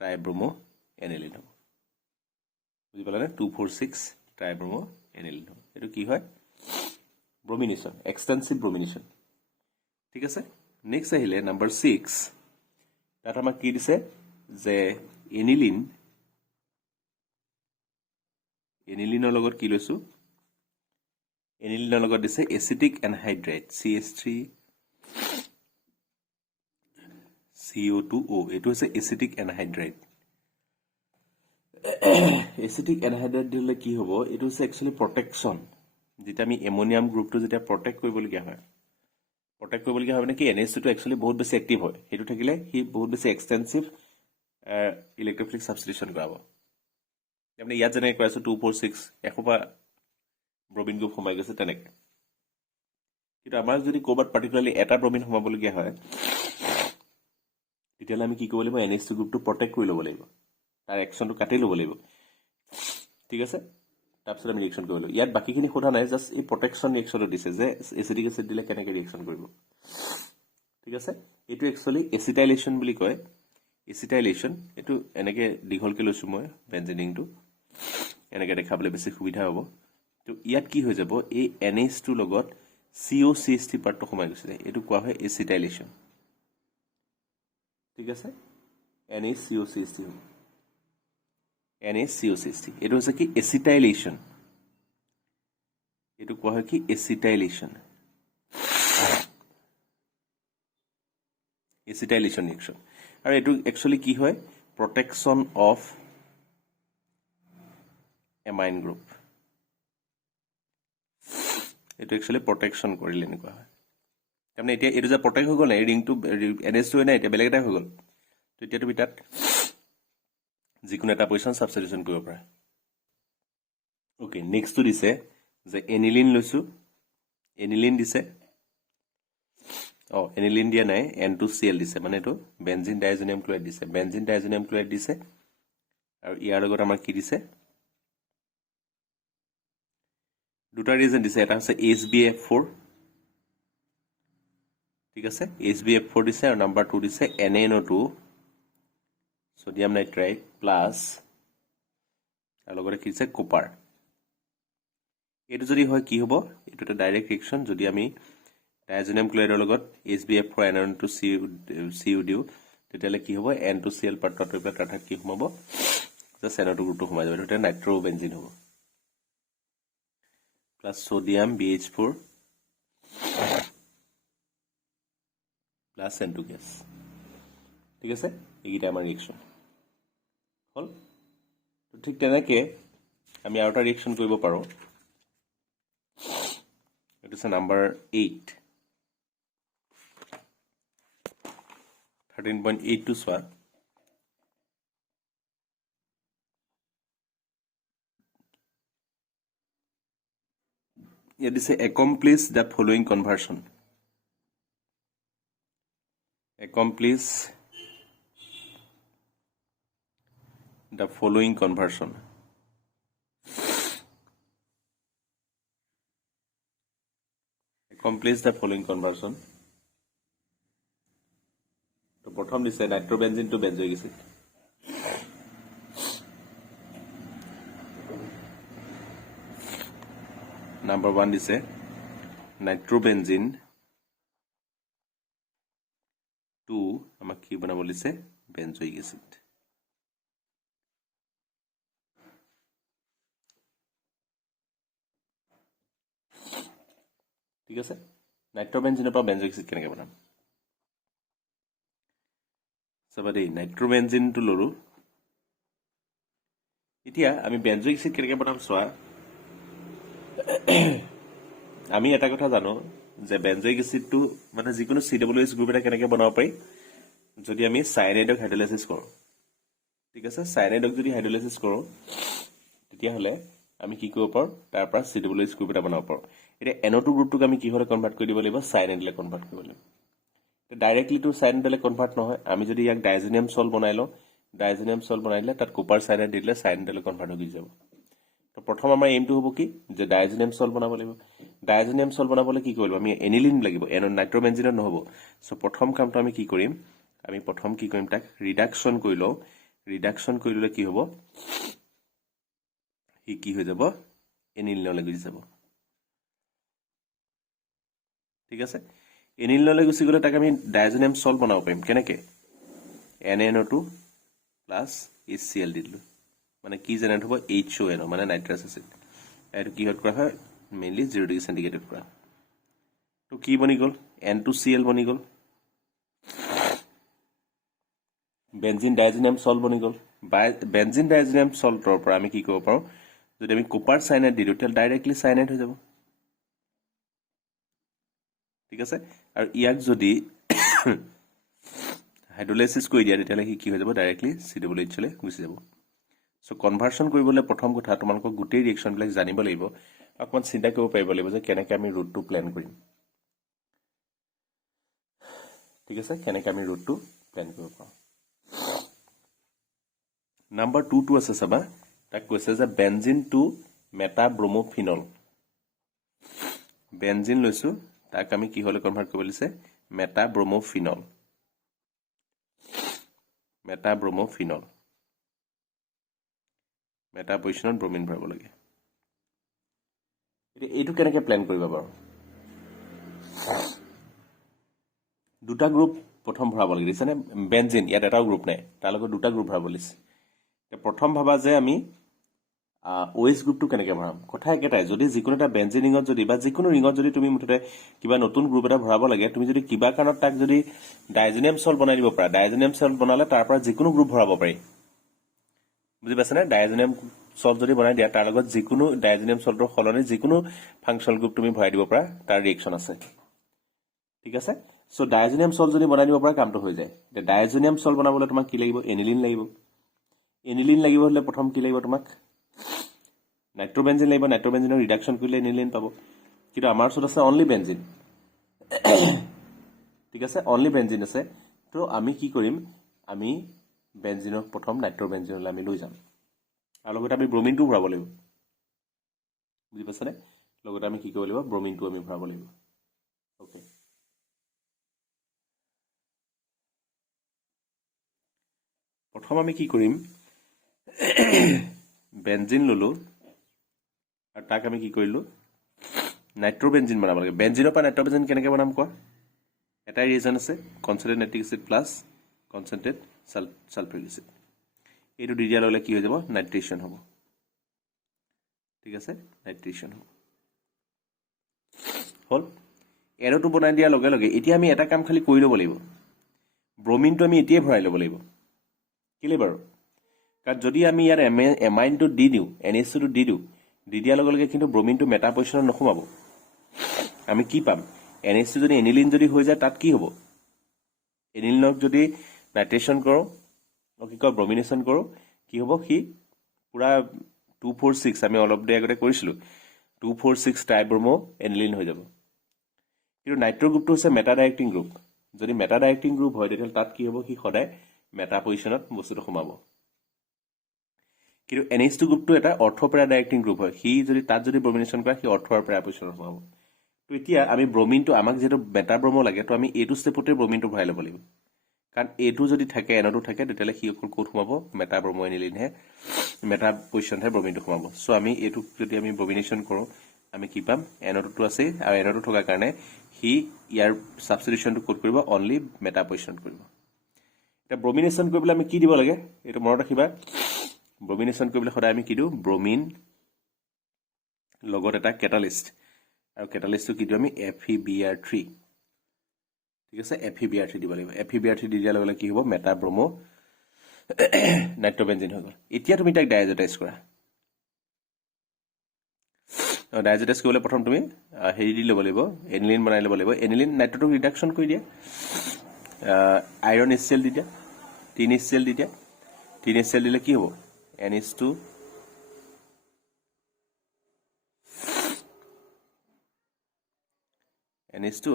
ট্ৰাইব্ৰোমো এনিলিন হ'ব বুজি পালানে 2,4,6 ট্ৰাইব্ৰোমো এনিলিন হ'ব এইটো কি হয় ব্ৰোমিনেশ্যন এক্সটেনসিভ ব্ৰোমিনেশ্যন ঠিক আছে নেক্সট আহিলে নাম্বাৰ 6 তাত আমাক কি দিছে যে এনিলিনৰ লগত কি লৈছো এনিলিনৰ লগত দিছে এচিটিক এনহাইড্ৰাইড CH3 CO2O এইটো হৈছে এচিটিক এনহাইড্ৰাইড এচিটিক এনহাইড্ৰাইড দিলে কি হ'ব এইটো হৈছে একচুয়ালি প্ৰটেকচন যেটা আমি এমোনিয়াম গ্ৰুপটো যেটা প্ৰটেক্ট কৰিবলগীয়া হয় মানে কি NH2 টো একচুয়ালি বহুত বেছি এক্টিভ হয় হেতু থাকিলে হি বহুত বেছি এক্সটেন্সিভ ইলেক্ট্ৰোফিলিক সাবস্টিটিউশন কৰাব মানে ইয়াত যেনে কৈ আছে 246 এখোপা ব্ৰমিন গ্ৰুপ সোমাই গৈছে তেনেকে কিন্তু আমাৰ যদি কোবাত পাৰ্টিকুলাৰলি এটা ব্ৰমিন সোমাবলগীয়া হয় তেতিয়ালে আমি কি কৰিব লাগিব NH2 গ্ৰুপটো প্ৰটেক্ট কৰি ল'ব লাগিব তাৰ একশনটো কাটি ল'ব লাগিব ঠিক আছে তাৰপিছত আমি ৰিঅ্যাকশন কৰিব লাগিব ইয়াত বাকিখিনি সোধা নাই জাস্ট এই প্ৰটেকচন ৰিঅ্যাকশনটো দিছে যে এসিটিক এসিড দিলে কেনেকৈ ৰিঅ্যাকশন কৰিব ঠিক আছে এটো একচুয়ালি এসিটাইলেশন বুলি কয় এসিটাইলেশন এটো এনেকে দীঘলকে লৈছো মই বেনজেনিংটো এনেকে দেখাবলৈ বেছি সুবিধা হ'ব তো ইয়াত কি হৈ যাব এই NH2 লগত COCH3 পাৰ্টটো সোমাই গৈছে এটো কোৱা হয় এসিটাইলেশন ঠিক আছে NaCOCH3 NaCOCH3 এটো হৈছে কি এসিটাইলেশন এটো কোৱা হয় কি এসিটাইলেশন এসিটাইলেশন ৰিঅ্যাকশন আৰু এটো একচুয়ালি কি হয় প্ৰটেকচন অফ এমাইন গ্ৰুপ এটো একচুয়ালি প্ৰটেকচন কৰিলে এনেকুৱা হয় তাৰমানে এতিয়া এটো যে প্ৰটেক্ট হৈ গ'ল এই ৰিংটো NH2 নাই এতিয়া বেলেগ এটা হৈ গ'ল তো এতিয়া তুমি তাত যিকোনো এটা পজিশন সাবস্টিটিউশন কৰিব পাৰা ওকে নেক্সটটো দিছে যে এনিলিন লৈছো এনিলিন দিছে এনিলিন দিয়া নাই N2Cl দিছে মানে এটো বেনজিন ডাইজোনিয়াম ক্লোৰাইড দিছে বেনজিন ডাইজোনিয়াম ক্লোৰাইড দিছে আৰু ইয়াৰ লগত আমাৰ কি দিছে দুটা ৰিজন দিছে এটা হৈছে HbF4 ঠিক আছে HbF4 দিছে আৰু নাম্বাৰ 2 দিছে NaNO2 সোডিয়াম নাইট্ৰাইট প্লাস আৰু লগতে কি দিছে কপাৰ এটো যদি হয় কি হ'ব এটো এটা ডাইৰেক্ট ৰিঅ্যাকশন যদি আমি ডাইজোনিয়াম ক্লোৰাইডৰ লগত HbF4 NaNO2 দিও তেতিয়ালে কি হ'ব N2Cl পাৰ্টটো এটা তাত কি সোমাব জাস্ট NO2 গ্ৰুপটো সোমাই যাব এটা নাইট্ৰোবেনজিন হ'ব plus sodium BH4 plus N2 gas ঠিক আছে এইটা আমাৰ ৰিঅ্যাকশন হল তো ঠিক তেনেকে আমি আৰু এটা ৰিঅ্যাকশন কৰিব পাৰো এটো আছে number 8 13.8 to SWA it is accomplish the following conversion accomplish the following conversion accomplish the following conversion তো প্ৰথম দিছে নাইট্ৰোবেনজিন টু বেনজোইক এসিড নাম্বাৰ 1 দিছে নাইট্ৰোবেনজিন টু আমাক কি বনাব দিছে বেনজোইক এসিড ঠিক আছে নাইট্ৰোবেনজিনৰ পৰা বেনজোইক এসিড কেনেকৈ বনাম সবাই নাইট্ৰোবেনজিনটো লৰো এতিয়া আমি বেনজোইক এসিড কেনেকৈ বনাম সোৱা আমি এটা কথা জানো যে বেনজোইক এসিডটো মানে যিকোনো COOH গ্ৰুপ এটা কেনেকৈ বনাব পাৰি যদি আমি সাইনাইডক হাইড্ৰোলাইসিস কৰো ঠিক আছে সাইনাইডক যদি হাইড্ৰোলাইসিস কৰো তেতিয়া হলে আমি কি কৰিব পাৰো তাৰ পৰা COOH গ্ৰুপ এটা বনাব পাৰো এটা NO2 গ্ৰুপটোক আমি কি হলে কনভাৰ্ট কৰি দিব লাগিব সাইনাইডলে কনভাৰ্ট কৰিব লাগিব ডাইৰেক্টলি টু সাইনাইডলে কনভাৰ্ট নহয় আমি যদি ইয়াক ডাইজোনিয়াম সল্ট বনাই লও ডাইজোনিয়াম সল্ট বনাইলে তাত কপাৰ সাইনাইড দিলে সাইনাইডলে কনভাৰ্ট হৈ যাব তো প্ৰথম আমাৰ এইমটো হ'ব কি যে ডাইজোনিয়াম সল্ট বনাব লাগিব ডাইজোনিয়াম সল্ট বনাবলৈ কি কৰিব আমি এনিলিন লাগিব নাইট্ৰোবেনজিনত নহব সো প্ৰথম কামটো আমি কি কৰিম আমি প্ৰথম কি কৰিম তাক ৰিডাকশন কৰি লও ৰিডাকশন কৰিলে কি হ'ব হি কি হৈ যাব এনিলিনলৈ গুচি যাব ঠিক আছে এনিলিনলৈ গুচি গলে তাক আমি ডাইজোনিয়াম সল্ট বনাব পাৰিম কেনেকৈ NaNO2 প্লাস HCl দিলো মানে কি জেনাৰেট হ'ব HONO মানে নাইট্ৰাছ এসিড এটো কি হত কৰা হয় মেইনলি 0 ডিগ্ৰী চেণ্টিগ্ৰেডত কৰা তো কি বনি গ'ল N2Cl বনি গ'ল বেনজিন ডাইজিনাম সল্ট বনি গ'ল বেনজিন ডাইজিনাম সল্টৰ পৰা আমি কি কৰিব পাৰোঁ যদি আমি কপাৰ সাইনাইড দি দিওঁ তেতিয়াহ'লে ডাইৰেক্টলি সাইনাইড হৈ যাব ঠিক আছে আৰু ইয়াক যদি হাইড্ৰলাইসিস কৰি দিয়া তেতিয়াহ'লে কি হৈ যাব ডাইৰেক্টলি COOH লৈ গুচি যাব সো কনভাৰ্সন কৰিবলৈ প্ৰথম কথা তোমালোকক গোটেই ৰিএকচনবিলাক জানিব লাগিব অকমান চিন্তা কৰিব পাৰিব লাগিব যে কেনেকৈ আমি ৰুটটো প্ল্যান কৰিম ঠিক আছে কেনেকৈ আমি ৰুটটো প্ল্যান কৰিব পাৰোঁ নাম্বাৰ 2 টো আছে চাবা তাক কৈছে যে বেনজিন টু মেটাব্ৰমোফিনল বেনজিন লৈছো তাক আমি কি হলে কনভাৰ্ট কৰিব লিছে মেটাব্ৰমোফিনল মেটা পজিশনত ব্ৰমিন ভৰাব লাগে এইটো কেনেকৈ প্ল্যান কৰিবা বাৰু দুটা গ্ৰুপ প্ৰথম ভৰাব লাগে দিছনে বেনজিন ইয়াত এটাও গ্ৰুপ নাই তাৰ লগত দুটা গ্ৰুপ ভৰাব লিছে প্ৰথম ভাবা যে আমি OH গ্ৰুপটো কেনেকৈ ভৰাম কথা একেটাই যদি যিকোনো এটা বেনজিন ৰিঙত যদি বা যিকোনো ৰিঙত যদি তুমি মুঠতে কিবা নতুন গ্ৰুপ এটা ভৰাব লাগে তুমি যদি কিবা কাৰণত তাক যদি ডাইজেনিয়াম সল্ট বনাই দিব পাৰা ডাইজেনিয়াম সল্ট বনালে তাৰ পৰা যিকোনো গ্ৰুপ ভৰাব পাৰি বুজি পাছনে ডাইজেনিয়াম সল্ট যদি বনাই দিয়া তাৰ লগত যিকোনো ডাইজেনিয়াম সল্টৰ সলনি যিকোনো ফাংশনাল গ্ৰুপ তুমি ভৰাই দিব পাৰা তাৰ ৰিএকচন আছে ঠিক আছে সো ডাইজেনিয়াম সল্ট যদি বনাই দিব পাৰা কামটো হৈ যায় ডাইজেনিয়াম সল্ট বনাবলৈ তোমাক কি লাগিব এনিলিন লাগিব এনিলিন লাগিব হলে প্ৰথম কি লাগিব তোমাক নাইট্ৰোবেনজিন লাগিব নাইট্ৰোবেনজিনৰ ৰিডাকশন কৰিলে এনিলিন পাব কিন্তু আমাৰ ওচৰত আছে অনলি বেনজিন ঠিক আছে অনলি বেনজিন আছে তো আমি কি কৰিম আমি বেনজিনৰ প্ৰথম নাইট্ৰোবেনজিনলৈ আমি লৈ যাম আৰু লগতে আমি ব্ৰমিনটো ভৰাব লাগিব বুজি পাছনে লগতে আমি কি কৰিব লাগিব ব্ৰমিনটো আমি ভৰাব লাগিব ওকে প্ৰথম আমি কি কৰিম বেনজিন ললো আৰু তাক আমি কি কৰিলো নাইট্ৰোবেনজিন বনাব লাগে বেনজিনৰ পৰা নাইট্ৰোবেনজিন কেনেকৈ বনাম কোৱা এটা ৰিজন আছে কনসেন্ট্ৰেটেড নাইট্ৰিক এসিড প্লাস কনসেন্ট্ৰেটেড সালফাৰিক এসিড এইটো দি দিয়া ললে কি হৈ যাব নাইট্ৰেশন হ'ব ঠিক আছে নাইট্ৰেশন হল এৰোটো বনাই দিয়া লগে লগে এতিয়া আমি এটা কাম খালি কৰি ল'ব লাগিব ব্ৰমিনটো আমি এতিয়াই ভৰাই ল'ব লাগিব কেলে বাৰু কাৰণ যদি আমি ইয়াৰ এমাইনটো দি দিওঁ NH2 দি দিয়াৰ লগে লগে কিন্তু ব্ৰমিনটো মেটা পজিশনত নখুমাব আমি কি পাম NH2 যদি এনিলিন যদি হৈ যায় তাত কি হ'ব এনিলিনক যদি নাইট্ৰেশন কৰো কি কয় ব্ৰমিনেশন কৰো কি হ'ব কি পুৰা 246 আমি অলপ দে আগতে কৰিছিলো 246 ট্ৰাইব্ৰমো এনিলিন হৈ যাব কিন্তু নাইট্ৰো গ্ৰুপটো হৈছে মেটা ডাইৰেক্টিং গ্ৰুপ যদি মেটা ডাইৰেক্টিং গ্ৰুপ হয় তেতিয়াহ'লে তাত কি হ'ব কি সদায় মেটা পজিশনত বস্তুটো সোমাব কিন্তু NH2 গ্ৰুপটো এটা অৰ্থোপেৰা ডাইৰেক্টিং গ্ৰুপ হয় সি যদি তাত যদি ব্ৰমিনেশন কৰে সি অৰ্থোৰ পেৰা পজিশনত সোমাব তো এতিয়া আমি ব্ৰমিনটো আমাক যেটো মেটা ব্ৰমো লাগে তো আমি এইটো ষ্টেপতে ব্ৰমিনটো ভৰাই ল'ব লাগিব কাৰণ এইটো যদি থাকে এনটো থাকে তেতিয়ালে সি অকল কোড সোমাব মেটা ব্ৰমো এনিলিনহে মেটা পজিশনহে ব্ৰমিনটো সোমাব সো আমি এইটো যদি আমি ব্ৰমিনেশন কৰো আমি কি পাম এনটো আছে আৰু এনটো থকা কাৰণে হি ইয়াৰ সাবস্টিটিউশনটো কোড কৰিব অনলি মেটা পজিশন কৰিব এটা ব্ৰমিনেশন কৰিবলৈ আমি কি দিব লাগে এটো মনত ৰাখিবা ব্ৰমিনেশন কৰিবলৈ সদায় আমি কি দিও ব্ৰমিন লগত এটা কেটালিষ্ট আৰু কেটালিষ্টটো কি দিও আমি FeBr3 ঠিক আছে FeBr3 দিব লাগিব FeBr3 দি দিয়াৰ লগে কি হ'ব মেটা ব্ৰমো নাইট্ৰোবেনজিন হৈ গ'ল এতিয়া তুমি তাক ডাইজেটাইজ কৰা ডাইজেটাইজ কৰিবলৈ প্ৰথম তুমি হেৰি দি ল'ব লাগিব এনিলিন বনাই ল'ব লাগিব এনিলিন নাইট্ৰটো ৰিডাকশন কৰি দিয়া আইৰন HCl দি দিয়া 3 HCl দি দিয়া 3 HCl দিলে কি হ'ব NH2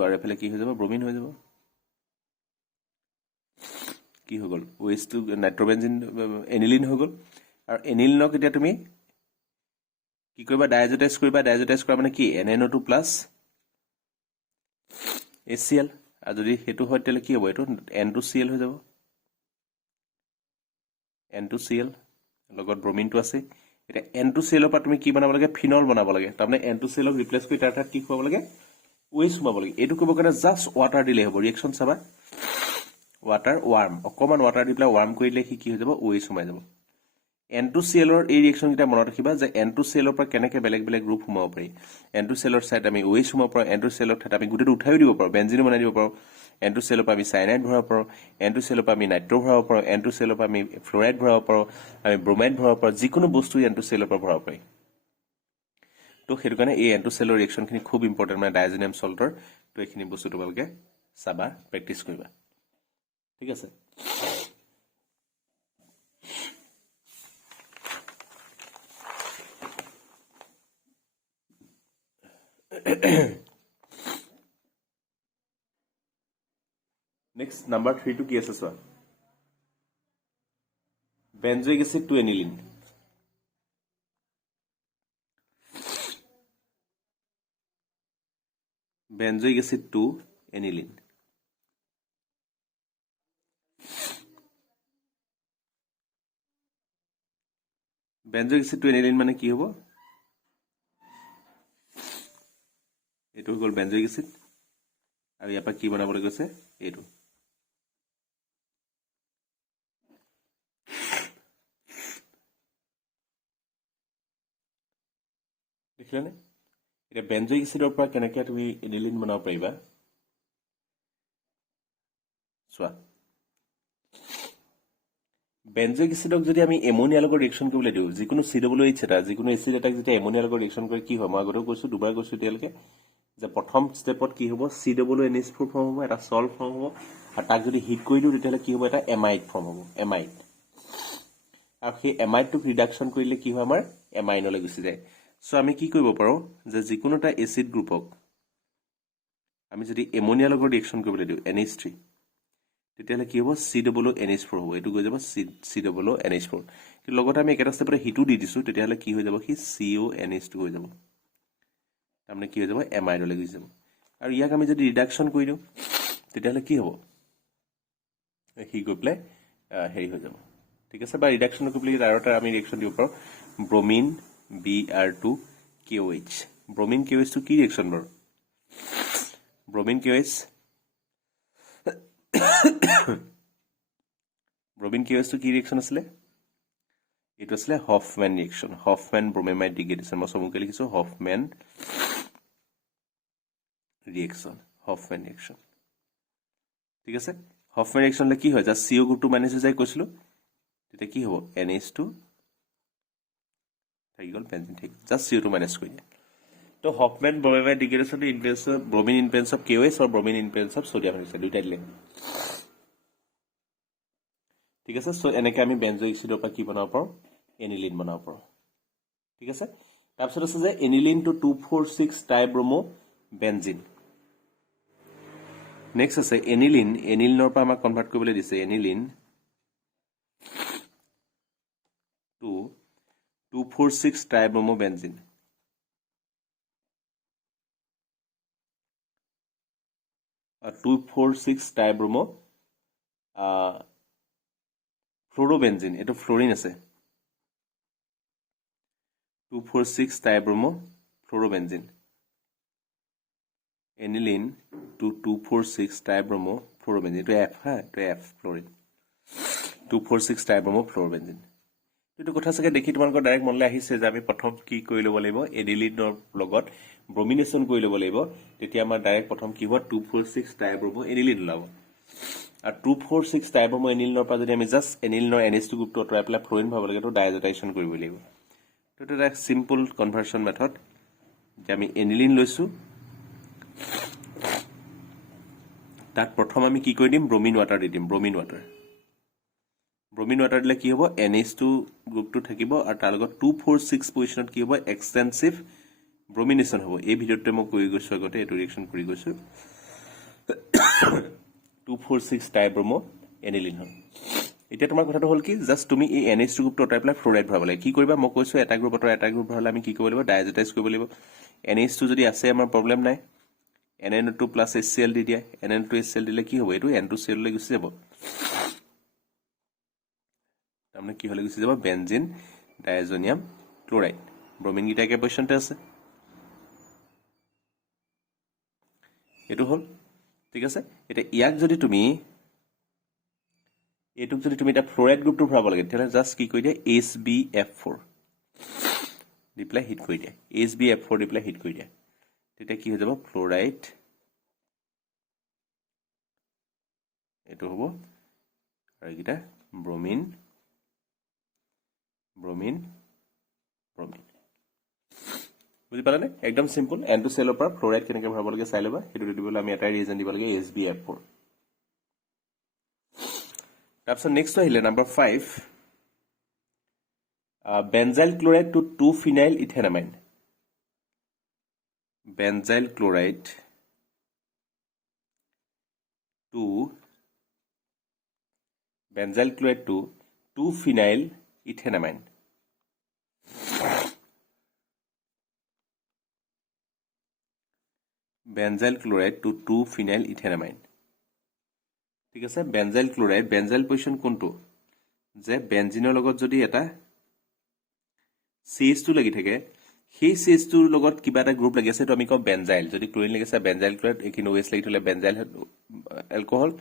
আৰু এফালে কি হৈ যাব ব্ৰমিন হৈ যাব কি হৈ গ'ল OH2 নাইট্ৰোবেনজিন এনিলিন হৈ গ'ল আৰু এনিলিনক এতিয়া তুমি কি কৰিবা ডাইজেটাইজ কৰা মানে কি NNO2 HCl আৰু যদি হেতু হয় তেলে কি হ'ব এটো N2Cl হৈ যাব N2Cl লগত ব্ৰমিনটো আছে এটা N2Cl পৰা তুমি কি বনাব লাগে ফিনল বনাব লাগে তাৰমানে N2Cl ক ৰিপ্লেস কৰি তাৰ ঠাইত কি খুৱাব লাগে OH সোমাব লাগে এইটো কৰিব কাৰণে জাস্ট ওয়াটাৰ দিলে হ'ব ৰিঅ্যাকশন চাবা ওয়াটাৰ ওয়াৰ্ম অকমান ওয়াটাৰ দি পেলাই ওয়াৰ্ম কৰিলে কি হৈ যাব OH সোমাই যাব N2Cl ৰ এই ৰিয়েকচন কিটা মনত ৰাখিবা যে N2Cl ৰ পৰা কেনেকৈ বেলেগ বেলেগ গ্ৰুপ সোমাব পাৰি N2Cl ৰ সাইড আমি OH সোমাব পাৰো N2Cl ৰ ঠাইত আমি গুটেটো উঠাই দিব পাৰো বেনজিনো বনাই দিব পাৰো N2Cl ৰ পৰা আমি সাইনাইড ভৰাব পাৰো N2Cl ৰ পৰা আমি নাইট্ৰ ভৰাব পাৰো N2Cl ৰ পৰা আমি ফ্লোৰাইড ভৰাব পাৰো আমি ব্ৰোমাইড ভৰাব পাৰো যিকোনো বস্তু N2Cl ৰ পৰা ভৰাব পাৰি তো সেইটো কাৰণে এই N2Cl ৰ ৰিয়েকচন খিনি খুব ইম্পৰ্টেন্ট মানে ডাইজেনিয়াম সল্টৰ তো এইখিনি বস্তু তোমালোকে চাবা প্ৰেক্টিস কৰিবা ঠিক আছে Next, number 3 to KSS1. Benzoic acid to aniline. Benzoic acid to aniline. Benzoic acid to aniline মানে কি হ'ব? এটো হ'ল benzoic acid আৰু ইয়াৰ পৰা কি বনাবলৈ গৈছে এইটো দেখিলানে এটা benzoic acidৰ পৰা কেনেকৈ তুমি aniline বনাব পাৰিবা চোৱা benzoic acidক যদি আমি এমোনিয়া লগত ৰিয়েকচন কৰিবলৈ দিও যিকোনো COOH এটা যিকোনো এসিড এটাক যদি এমোনিয়া লগত ৰিয়েকচন কৰে কি হয় মই আগতেও কৈছো দুবাৰ কৈছো তেলকে যে প্ৰথম স্টেপত কি হ'ব COONH4 ফৰ্ম হ'ব এটা সল্ট ফৰ্ম হ'ব আৰু তাক যদি হিট কৰি দিও তেতিয়ালে কি হ'ব এটা এমাইড ফৰ্ম হ'ব এমাইড আৰু সেই এমাইডটো ৰিডাকচন কৰিলে কি হয় আমাৰ এমাইনলৈ গুচি যায় সো আমি কি কৰিব পাৰো যে যিকোনো এটা এসিড গ্ৰুপক আমি যদি এমোনিয়া লগত ৰিয়েকচন কৰিবলৈ দিও NH3 তেতিয়ালে কি হ'ব COONH4 হ'ব এটো গৈ যাব COONH4 কি লগত আমি একটা স্টেপৰে হিটু দি দিছো তেতিয়ালে কি হৈ যাব কি CONH2 হৈ যাব তাৰমানে কি হৈ যাব এমাইডলৈ গুচি যাব আৰু ইয়াক আমি যদি ৰিডাকচন কৰি দিও তেতিয়ালে কি হ'ব হি গৈ প্লে হেৰি হৈ যাব ঠিক আছে বা ৰিডাকচন কৰি প্লে আৰু এটা আমি ৰিয়েকচন দিব পাৰো ব্ৰোমিন Br2KOH ব্ৰোমিন KOH টো কি ৰিয়েকচন বাৰু ব্ৰোমিন KOH ব্ৰোমিন KOH টো কি ৰিয়েকচন আছিলে এটো আছিলে হফম্যান ৰিয়েকচন হফম্যান ব্ৰোমাইড ডিগ্ৰেডেশন মই সমুকে লিখিছো হফম্যান ৰিয়েকচন হফম্যান ৰিয়েকচন ঠিক আছে হফম্যান ৰিয়েকচনলে কি হয় যা CO গ্ৰুপটো মাইনাস হৈ যায় কৈছিলো তেতিয়া কি হ'ব NH2 থাকি গল বেনজিন ঠিক জাস্ট CO2 মাইনাস কৰি দিয়া তো Hofmann bromide degradation influence bromine influence of KOH और bromine influence of sodium hydroxide দুইটা দিলে ঠিক আছে সো এনেকে আমি বেনজোইক এসিডৰ পৰা কি বনাব পাৰো এনিলিন বনাব পাৰো ঠিক আছে তাৰপিছত আছে যে aniline to 246 tribromo benzene next আছে এনিলিনৰ পৰা আমাক কনভাৰ্ট কৰিবলৈ দিছে aniline to 246 tribromo benzene a 246 tribromo fluorobenzene eto fluorine ase 246 tribromo fluorobenzene aniline to 246 tribromo fluorobenzene eto F ha eto F fluorine 246 tribromo fluorobenzene এটো কথা সকে দেখি তোমালোকৰ ডাইৰেক্ট মনলৈ আহিছে যে আমি প্ৰথম কি কৰি ল'ব লাগিব এনিলিনৰ লগত ব্ৰোমিনেশন কৰি ল'ব লাগিব তেতিয়া আমাৰ ডাইৰেক্ট প্ৰথম কি হ'ব 246 ট্ৰাইব্ৰোমো এনিলিন ওলাব আৰু 246 ট্ৰাইব্ৰোমো এনিলিনৰ পৰা যদি আমি জাস্ট এনিলিনৰ NH2 গ্ৰুপটো অতৰাই পেলাই ফ্লোৰিন ভাব লাগে তো ডাইজোটাইজেশন কৰিব লাগিব তো এটা সিম্পল কনভাৰ্সন মেথড যে আমি এনিলিন লৈছো তাক প্ৰথম আমি কি কৰি দিম ব্ৰোমিন ওয়াটাৰ দি দিম ব্ৰোমিন ওয়াটাৰ দিলে কি হ'ব NH2 গ্ৰুপটো থাকিব আৰু তাৰ লগত 246 পজিশনত কি হ'ব এক্সটেনসিভ ব্ৰোমিনেশন হ'ব এই ভিডিওতে মই কৈ গৈছো আগতে এটো ৰিয়েকচন কৰি গৈছো 246 ট্ৰাইব্ৰোমো এনিলিন হয় এতিয়া তোমাৰ কথাটো হল কি জাস্ট তুমি এই NH2 গ্ৰুপটো অতৰাই পেলাই ফ্লোৰাইড ভৰাব লাগে কি কৰিবা মই কৈছো এটা গ্ৰুপ ভৰালে আমি কি কৰিব লাগিব ডাইজোটাইজ কৰিব লাগিব NH2 যদি আছে আমাৰ প্ৰবলেম নাই NN2 + HCl দি দিয়া NN2 HCl দিলে কি হ'ব এটো N2Cl লৈ গুচি যাব তাৰমানে কি হলে গুচি যাব বেনজিন ডাইজোনিয়াম ক্লোৰাইড ব্ৰোমিন গিটা একে পজিশনতে আছে এটো হল ঠিক আছে এটা ইয়াক যদি তুমি এইটোক যদি তুমি এটা ফ্লোৰাইড গ্ৰুপটো ভৰাব লাগে তেতিয়াহ'লে জাষ্ট কি কৰি দিয়া HbF4 দি পেলাই হিট কৰি দিয়া HbF4 দি পেলাই হিট কৰি দিয়া তেতিয়া কি হৈ যাব ফ্লোৰাইড এইটো হ'ব আৰু এইকেইটা ব্ৰমিন ব্ৰমিন ব্ৰমিন বুজি পালানে একদম সিম্পল এন টু সেলৰ পৰা ফ্লোৰাইড কেনেকৈ ভৰাব লাগে চাই ল'বা সেইটো দিবলৈ আমি এটাই ৰিজন দিব লাগে HbF4 তাৰপিছত নেক্সট আহিলে number 5 benzyl chloride to 2-phenyl ethanamine benzyl chloride to 2-phenyl ethanamine benzyl chloride to 2-phenyl ethanamine ঠিক আছে বেনজাইল ক্লোৰাইড বেনজাইল পজিশন কোনটো যে বেনজিনৰ লগত যদি এটা CH2 লাগি থাকে সেই CH2 ৰ লগত কিবা এটা গ্ৰুপ লাগি আছে তো আমি কওঁ বেনজাইল যদি ক্লোৰিন লাগি আছে বেনজাইল ক্লোৰাইড একিনো OH লাগি থলে বেনজাইল এলকোহল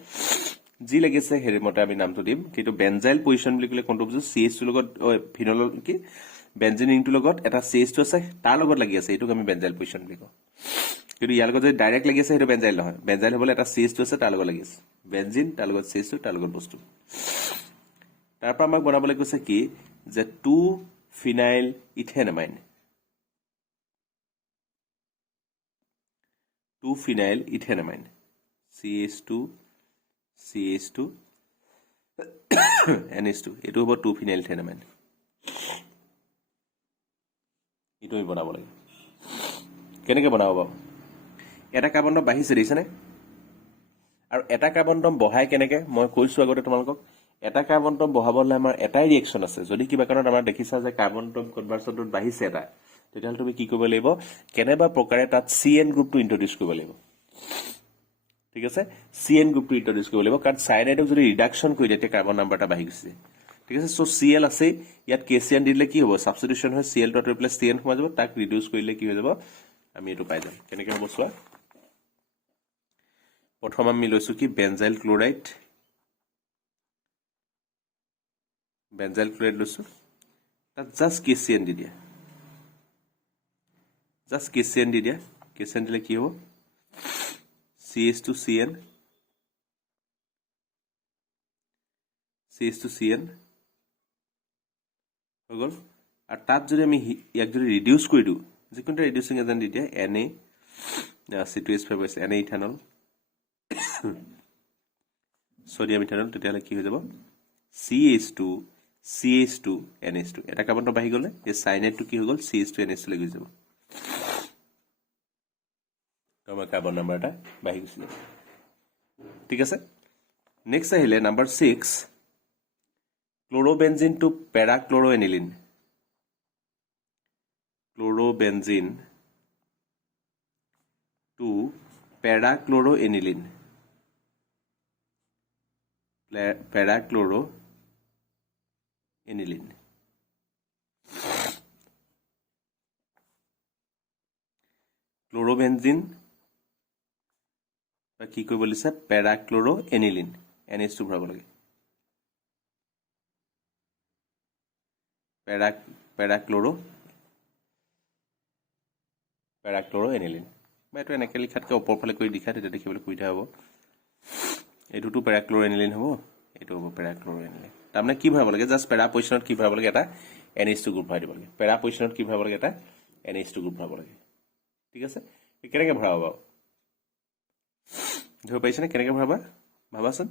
যি লাগি আছে হেৰি মতে আমি নামটো দিম কিন্তু বেনজাইল পজিশন বুলি কলে কোনটো বুজো CH2 লগত ফিনল কি বেনজিন ৰিংটো লগত এটা CH2 আছে তাৰ লগত লাগি আছে এইটোক আমি বেনজাইল পজিশন বুলি কওঁ কিন্তু ইয়াৰ লগত যদি ডাইৰেক্ট লাগি আছে সেইটো বেনজাইল নহয় বেনজাইল হ'লে এটা CH2 আছে তাৰ লগত লাগি আছে বেনজিন তাৰ লগত CH2 তাৰ লগত বস্তু তাৰ পৰা আমাক বনাবলৈ কৈছে কি যে 2-phenyl ইথেনামাইন 2-phenyl ইথেনামাইন CH2 NH2 এইটো হ'ব 2-phenyl ইথেনামাইন এইটো আমি বনাব লাগে কেনেকৈ বনাব বাৰু এটা কাৰ্বন বন্ধন বাঢ়িছে দেখিছেনে আৰু এটা কাৰ্বন বন্ধন বঢ়াই কেনেকৈ মই কৈছো আগতে তোমালোকক এটা কাৰ্বন বন্ধন বঢ়াবলৈ আমাৰ এটাই ৰিয়েকচন আছে যদি কিবা কাৰণত আমাৰ দেখিছা যে কাৰ্বন বন্ধন কনভাৰ্সনটো বাঢ়িছে এটা তেতিয়াহ'লে তুমি কি কৰিব লাগিব কেনেবা প্ৰকাৰে তাত CN গ্ৰুপটো ইন্ট্ৰোডিউস কৰিব লাগিব ঠিক আছে CN গ্ৰুপটো ইন্ট্ৰোডিউস কৰিব লাগিব কাৰণ সাইনাইডক যদি ৰিডাকশন কৰি দিয়ে কাৰ্বন নাম্বাৰটা বাঢ়ি গৈছে ঠিক আছে সো Cl আছে ইয়াত KCN দিলে কি হ'ব সাবস্টিটিউশন হয় Cl ডট ৰিপ্লেস CN হৈ যাব তাক ৰিডিউস কৰিলে কি হৈ যাব আমি এটো পাই যাম কেনেকৈ হ'ব চোৱা প্ৰথম আমি লৈছো কি বেনজাইল ক্লোৰাইড লৈছো তাত জাস্ট KCN দি দিয়া জাস্ট KCN দি দিয়া KCN দিলে কি হ'ব CH2CN হৈ গ'ল আৰু তাত যদি আমি ইয়াক যদি ৰিডিউস কৰি দিওঁ যিকোনটা ৰিডিউসিং এজেন্ট দি দিয়া Na C2H5 আছে Na ইথানল সোডিয়াম ইথানল তেতিয়াহ'লে কি হৈ যাব CH2 NH2 এটা কাৰ্বনটো বাঢ়ি গ'লে এই সাইনাইডটো কি হৈ গ'ল CH2 NH2 লাগি যাব তোমাৰ কাৰ্বন নাম্বাৰ এটা বাঢ়ি গৈছিল ঠিক আছে নেক্সট আহিলে নাম্বাৰ 6 ক্লোৰোবেনজিন টু পেৰাক্লোৰোএনিলিন ক্লোৰোবেনজিন টু পেৰাক্লোৰোএনিলিন ক্লোৰোবেনজিন কি কৰিব লৈছে পেৰাক্লোৰোএনিলিন NH2 ভৰাব লাগে পেৰাক্লোৰোএনিলিন বা এইটো এনেকৈ লিখাতকৈ ওপৰ ফালে কৰি লিখা তেতিয়া দেখিবলৈ সুবিধা হ'ব এইটোতো পেৰাক্লোৰোএনিলিন হ'ব এইটো হ'ব পেৰাক্লোৰোএনিলিন তাৰমানে কি ভৰাব লাগে জাস্ট পেৰা পজিশনত কি ভৰাব লাগে এটা NH2 গ্ৰুপ ভৰাই দিব লাগে পেৰা পজিশনত কি ভৰাব লাগে এটা NH2 গ্ৰুপ ভৰাব লাগে ঠিক আছে কেনেকৈ ভৰাব বাৰু ধৰিব পাৰিছেনে কেনেকৈ ভৰাবা ভাবাচোন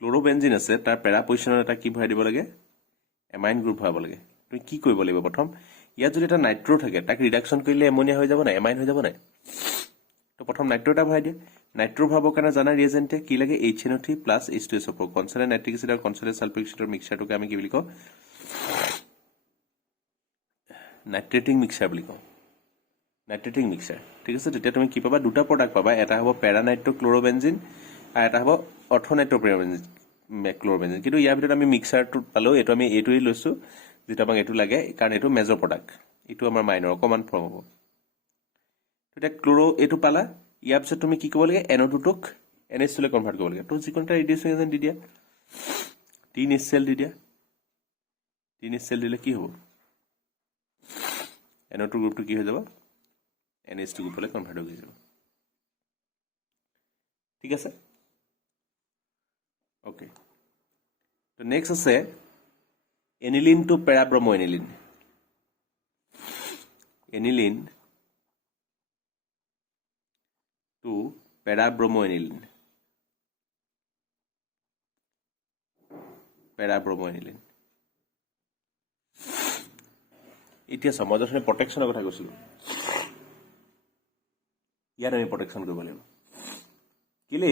ক্লোৰোবেনজিন আছে তাৰ পেৰা পজিশনত এটা কি ভৰাই দিব লাগে এমাইন গ্ৰুপ ভৰাব লাগে তুমি কি কৰিব লাগিব প্ৰথম ইয়াত যদি এটা নাইট্ৰো থাকে তাক ৰিডাকশন কৰিলে এমোনিয়া হৈ যাব না এমাইন হৈ যাব না তো প্ৰথম নাইট্ৰো এটা ভৰাই দিয়ে নাইট্ৰো ভৰাবৰ কাৰণে জানা ৰিয়েজেন্টে কি লাগে HNO3 + H2SO4 concentrate nitric acid আৰু কনসেন্ট্ৰেট সালফিউৰিক এসিডৰ মিক্সচাৰটোকে আমি কি বুলি কওঁ নাইট্ৰেটিং মিক্সচাৰ বুলি কওঁ নাইট্ৰেটিং মিক্সচাৰ ঠিক আছে তেতিয়া তুমি কি পাবা দুটা প্ৰডাক্ট পাবা এটা হ'ব পেৰানাইট্ৰোক্লোৰোবেনজিন আৰু এটা হ'ব অৰ্থনাইট্ৰোক্লোৰোবেনজিন কিন্তু ইয়াৰ ভিতৰত আমি মিক্সচাৰটো পালো এইটো আমি এইটোই লৈছো যেটা আমাক এইটো লাগে কাৰণ এইটো মেজৰ প্ৰডাক্ট এইটো আমাৰ মাইনৰ কমন ফৰ্ম হ'ব তেতিয়া ক্লোৰো এইটো পালা ইয়াৰ পিছত তুমি কি কৰিব লাগে NO2 টোক NH2 লে কনভাৰ্ট কৰিব লাগে তো যিকোনো এটা ৰেডিয়েশ্যন এজেন্ট দি দিয়া 3HCl দি দিয়া 3HCl দিলে কি হ'ব NO2 গ্ৰুপটো কি হৈ যাব NH2 গ্ৰুপলৈ কনভাৰ্ট হৈ যাব ঠিক আছে ওকে তো নেক্সট আছে aniline to parabromo aniline aniline to parabromo aniline parabromo aniline এতিয়া মই যথেষ্ট প্ৰটেকশ্যনৰ কথা কৈছিলো ইয়াত আমি প্ৰটেকশ্যন কৰিব লাগিব কেলে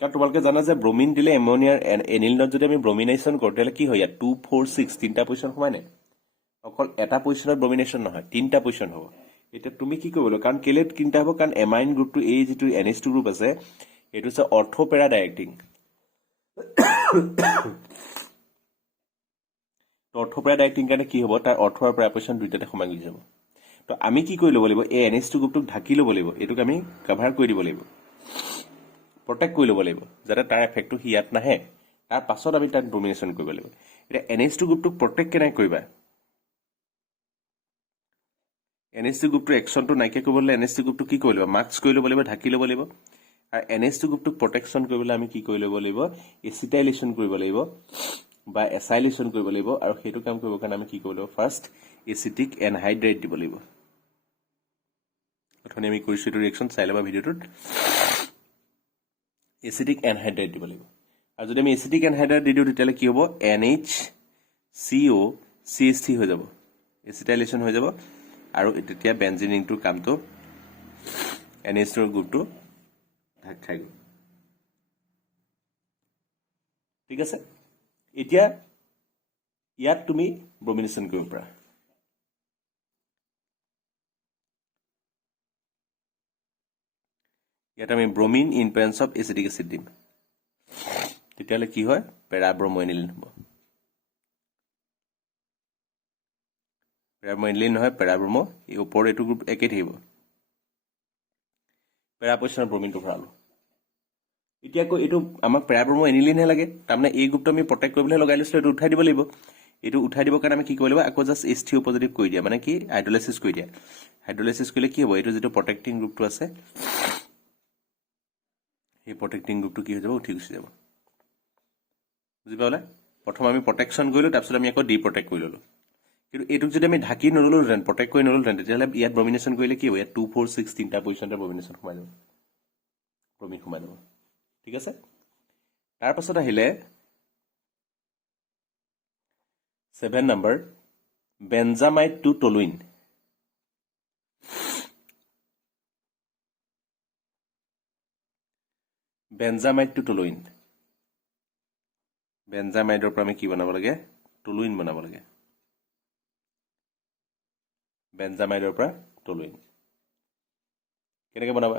কাৰণ তোমালোকে জানা যে ব্ৰমিন দিলে এমনিয়াৰ এনিলিনত যদি আমি ব্ৰমিনেশ্যন কৰোঁ তেতিয়াহ'লে কি হয় ইয়াত 2 4 6 তিনিটা পজিশ্যন সোমাই নাই অকল এটা পজিশ্যনত ব্ৰমিনেশ্যন নহয় তিনিটা পজিশ্যন হ'ব এতিয়া তুমি কি কৰিব লাগিব কাৰণ কেলে তিনিটা হ'ব কাৰণ এমাইন গ্ৰুপটো এই যিটো NH2 গ্ৰুপ আছে এইটো হৈছে অৰ্থোপেৰা ডাইৰেক্টিং অৰ্থোপেৰা ডাইৰেক্টিং কাৰণে কি হ'ব তাৰ অৰ্থ আৰু পেৰা পজিশ্যন দুইটাতে সোমাই গৈ যাব তো আমি কি কৰি ল'ব লাগিব এই NH2 গ্ৰুপটোক ঢাকি ল'ব লাগিব এইটোক আমি কভাৰ কৰি দিব লাগিব প্ৰটেক্ট কৰি ল'ব লাগিব যাতে তাৰ এফেক্টটো ইয়াত নাহে তাৰ পাছত আমি তাক ডমিনেশ্যন কৰিব লাগিব এতিয়া NH2 গ্ৰুপটোক প্ৰটেক্ট কেনেকৈ কৰিবা NH2 গ্ৰুপটোৰ একশ্যনটো নাইকিয়া কৰিবলৈ NH2 গ্ৰুপটো কি কৰিব লাগিব মাস্ক কৰি ল'ব লাগিব ঢাকি ল'ব লাগিব আৰু NH2 গ্ৰুপটোক প্ৰটেকশ্যন কৰিবলৈ আমি কি কৰি ল'ব লাগিব এচিটাইলেশ্যন কৰিব লাগিব বা এসাইলেশ্যন কৰিব লাগিব আৰু সেইটো কাম কৰিবৰ কাৰণে আমি কি কৰিব লাগিব ফাৰ্ষ্ট এচিটিক এনহাইড্ৰেট দিব লাগিব অথনি আমি কৰিছোঁ এইটো ৰিয়েকশ্যন চাই ল'বা ভিডিঅ'টোত এচিটিক এনহাইড্ৰেট দিব লাগিব আৰু যদি আমি এচিটিক এনহাইড্ৰেট দি দিওঁ তেতিয়াহ'লে কি হ'ব NHCO CH3 হৈ যাব এচিটাইলেশ্যন হৈ যাব আৰু তেতিয়া বেনজিন ৰিংটোৰ কামটো NH2 গ্ৰুপটো ঢাক খাই গ'ল ঠিক আছে এতিয়া ইয়াত তুমি ব্ৰমিনেশ্যন কৰিব পাৰা ইয়াত আমি ব্ৰমিন in presence of acetic acid দিম তেতিয়াহ'লে কি হয় পেৰাব্ৰমো এনিলিন হ'ব পেৰাব্ৰমো এনিলিন নহয় পেৰাব্ৰমো এই ওপৰৰ এইটো গ্ৰুপ একেই থাকিব পেৰা পজিশ্যনৰ ব্ৰমিনটো ভৰালো এতিয়া আকৌ এইটো আমাক পেৰাব্ৰমো এনিলিনহে লাগে তাৰমানে এই গ্ৰুপটো আমি প্ৰটেক্ট কৰিবলৈ লগাই লৈছিলোঁ এইটো উঠাই দিব লাগিব এইটো উঠাই দিবৰ কাৰণে আমি কি কৰিব লাগিব আকৌ জাষ্ট H3 পজিটিভ কৰি দিয়া মানে কি হাইড্ৰলাইচিছ কৰি দিয়া হাইড্ৰলাইচিছ কৰিলে কি হ'ব এইটো যিটো প্ৰটেক্টিং গ্ৰুপটো আছে এই প্ৰটেক্টিং গ্ৰুপটো কি হৈ যাব উঠি গুচি যাব বুজি পালে প্ৰথম আমি প্ৰটেকশ্যন কৰিলোঁ তাৰপিছত আমি আকৌ ডি প্ৰটেক্ট কৰি ল'লোঁ কিন্তু এইটোক যদি আমি ঢাকি নল'লোহেঁতেন প্ৰটেক্ট কৰি নল'লোহেঁতেন তেতিয়াহ'লে ইয়াত ব্ৰমিনেশ্যন কৰিলে কি হ'ব ইয়াত 2 4 6 তিনিটা পজিশ্যনতে ব্ৰমিনেশ্যন সোমাই যাব ব্ৰমিন সোমাই যাব ঠিক আছে তাৰ পাছত আহিলে 7 number benzamide to toluene benzamide to toluene বেনজামাইডৰ পৰা আমি কি বনাব লাগে টলুইন বনাব লাগে বেনজামাইডৰ পৰা টলুইন কেনেকৈ বনাবা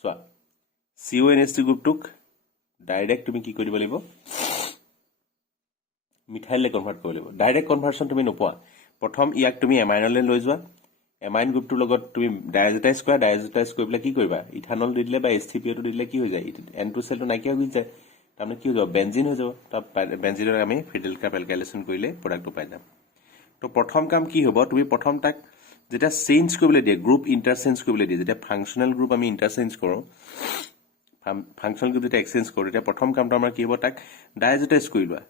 চোৱা CONH2 গ্ৰুপটোক ডাইৰেক্ট তুমি কি কৰি দিব লাগিব মিথাইললৈ কনভাৰ্ট কৰিব লাগিব ডাইৰেক্ট কনভাৰ্চন তুমি নোপোৱা প্ৰথম ইয়াক তুমি এমাইনলৈ লৈ যোৱা এমাইন গ্ৰুপটোৰ লগত তুমি ডাইজেটাইজ কৰা ডাইজেটাইজ কৰি পেলাই কি কৰিবা ইথানল দি দিলে বা H3PO দি দিলে কি হৈ যায় N2 চেলটো নাইকিয়া হৈ যায় তাৰমানে কি হৈ যাব বেনজিন হৈ যাব তাৰ বেনজিনৰ আমি ফিডেল কাপ এলকাইলেশ্যন কৰিলে প্ৰডাক্টটো পাই যাম তো প্ৰথম কাম কি হ'ব তুমি প্ৰথম তাক যেতিয়া চেঞ্জ কৰিবলৈ দিয়ে গ্ৰুপ ইণ্টাৰচেঞ্জ কৰিবলৈ দিয়ে যেতিয়া ফাংচনেল গ্ৰুপ আমি ইণ্টাৰচেঞ্জ কৰোঁ ফাংচনেল গ্ৰুপ যেতিয়া এক্সচেঞ্জ কৰোঁ তেতিয়া প্ৰথম কামটো আমাৰ কি হ'ব তাক ডাইজেটাইজ কৰি লোৱা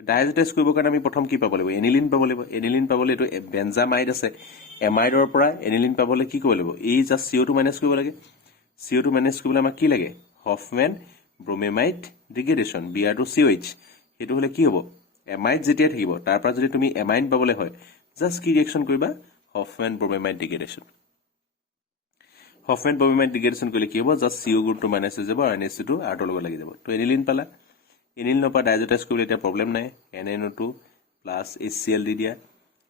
ডাইজেটাইজ কৰিবৰ কাৰণে আমি প্ৰথম কি পাব লাগিব এনিলিন পাব লাগিব এনিলিন পাবলৈ এইটো বেনজামাইড আছে এমাইডৰ পৰা এনিলিন পাবলৈ কি কৰিব লাগিব এই জাষ্ট CO2 মাইনাছ কৰিব লাগে CO2 মাইনাছ কৰিবলৈ আমাক কি লাগে হফমেন ব্ৰমেমাইড ডিগ্ৰেডেশ্যন Br2COH সেইটো হ'লে কি হ'ব এমাইড যেতিয়া থাকিব তাৰ পৰা যদি তুমি এমাইন পাবলৈ হয় জাষ্ট কি ৰিয়েকশ্যন কৰিবা হফমেন ব্ৰমেমাইড ডিগ্ৰেডেশ্যন হফমেন ব্ৰমেমাইড ডিগ্ৰেডেশ্যন কৰিলে কি হ'ব জাষ্ট CO গ্ৰুপটো মাইনাছ হৈ যাব আৰু NH2 আৰ্টৰ লগত লাগি যাব তো এনিলিন পালা এনিলিনৰ পৰা ডাইজেটাইজ কৰিলে এতিয়া প্ৰব্লেম নাই NNO2 প্লাছ HCl দি দিয়া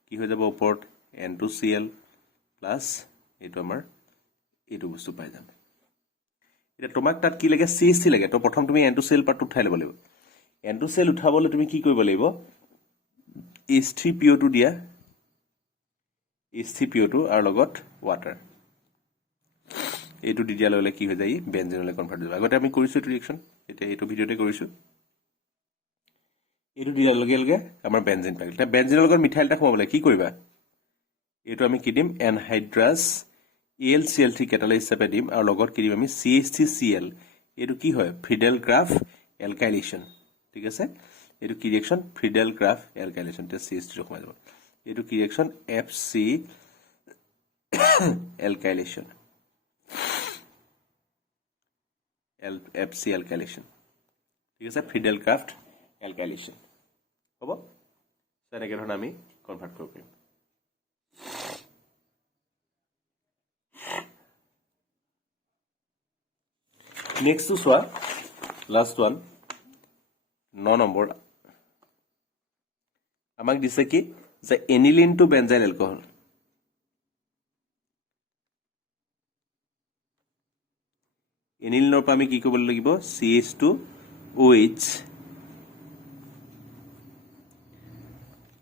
কি হৈ যাব ওপৰত N2Cl প্লাছ এইটো আমাৰ এইটো বস্তু পাই যাম এতিয়া তোমাক তাত কি লাগে CH3 লাগে তো প্ৰথম তুমি N2Cl পাৰ্টটো উঠাই ল'ব লাগিব N2Cl উঠাবলৈ তুমি কি কৰিব লাগিব H3PO2 দিয়া H3PO2 আৰু লগত ৱাটাৰ এইটো দি দিয়াৰ লগে কি হৈ যায় বেনজেনলৈ কনভাৰ্ট হৈ যাব আগতে আমি কৰিছোঁ এইটো ৰিয়েকশ্যন এতিয়া এইটো ভিডিঅ'তে কৰিছোঁ এইটো দিয়াৰ লগে লগে আমাৰ বেনজেন পাই গ'ল এতিয়া বেনজেনৰ লগত মিথাইল এটা সোমাব লাগে কি কৰিবা এইটো আমি কি দিম এনহাইড্ৰাছ AlCl3 কেটালাইজ হিচাপে দিম আৰু লগত কি দিম আমি CH3Cl এইটো কি হয় ফ্ৰিডেল গ্ৰাফ এলকাইলেশ্যন ঠিক আছে এইটো কি ৰিয়েকশ্যন ফ্ৰিডেল গ্ৰাফ এলকাইলেশ্যন এতিয়া CH3 সোমাই যাব এইটো কি ৰিয়েকশ্যন FC এলকাইলেশ্যন FC এলকাইলেশ্যন ঠিক আছে ফ্ৰিডেল গ্ৰাফ এলকাইলেশ্যন হ'ব তেনেকৈ ধৰণে আমি কনভাৰ্ট কৰিব পাৰিম নেক্সটটো চোৱা লাষ্ট ওৱান 9 নম্বৰ আমাক দিছে কি যে এনিলিন টু বেনজাইল এলকহল এনিলিনৰ পৰা আমি কি কৰিব লাগিব CH2OH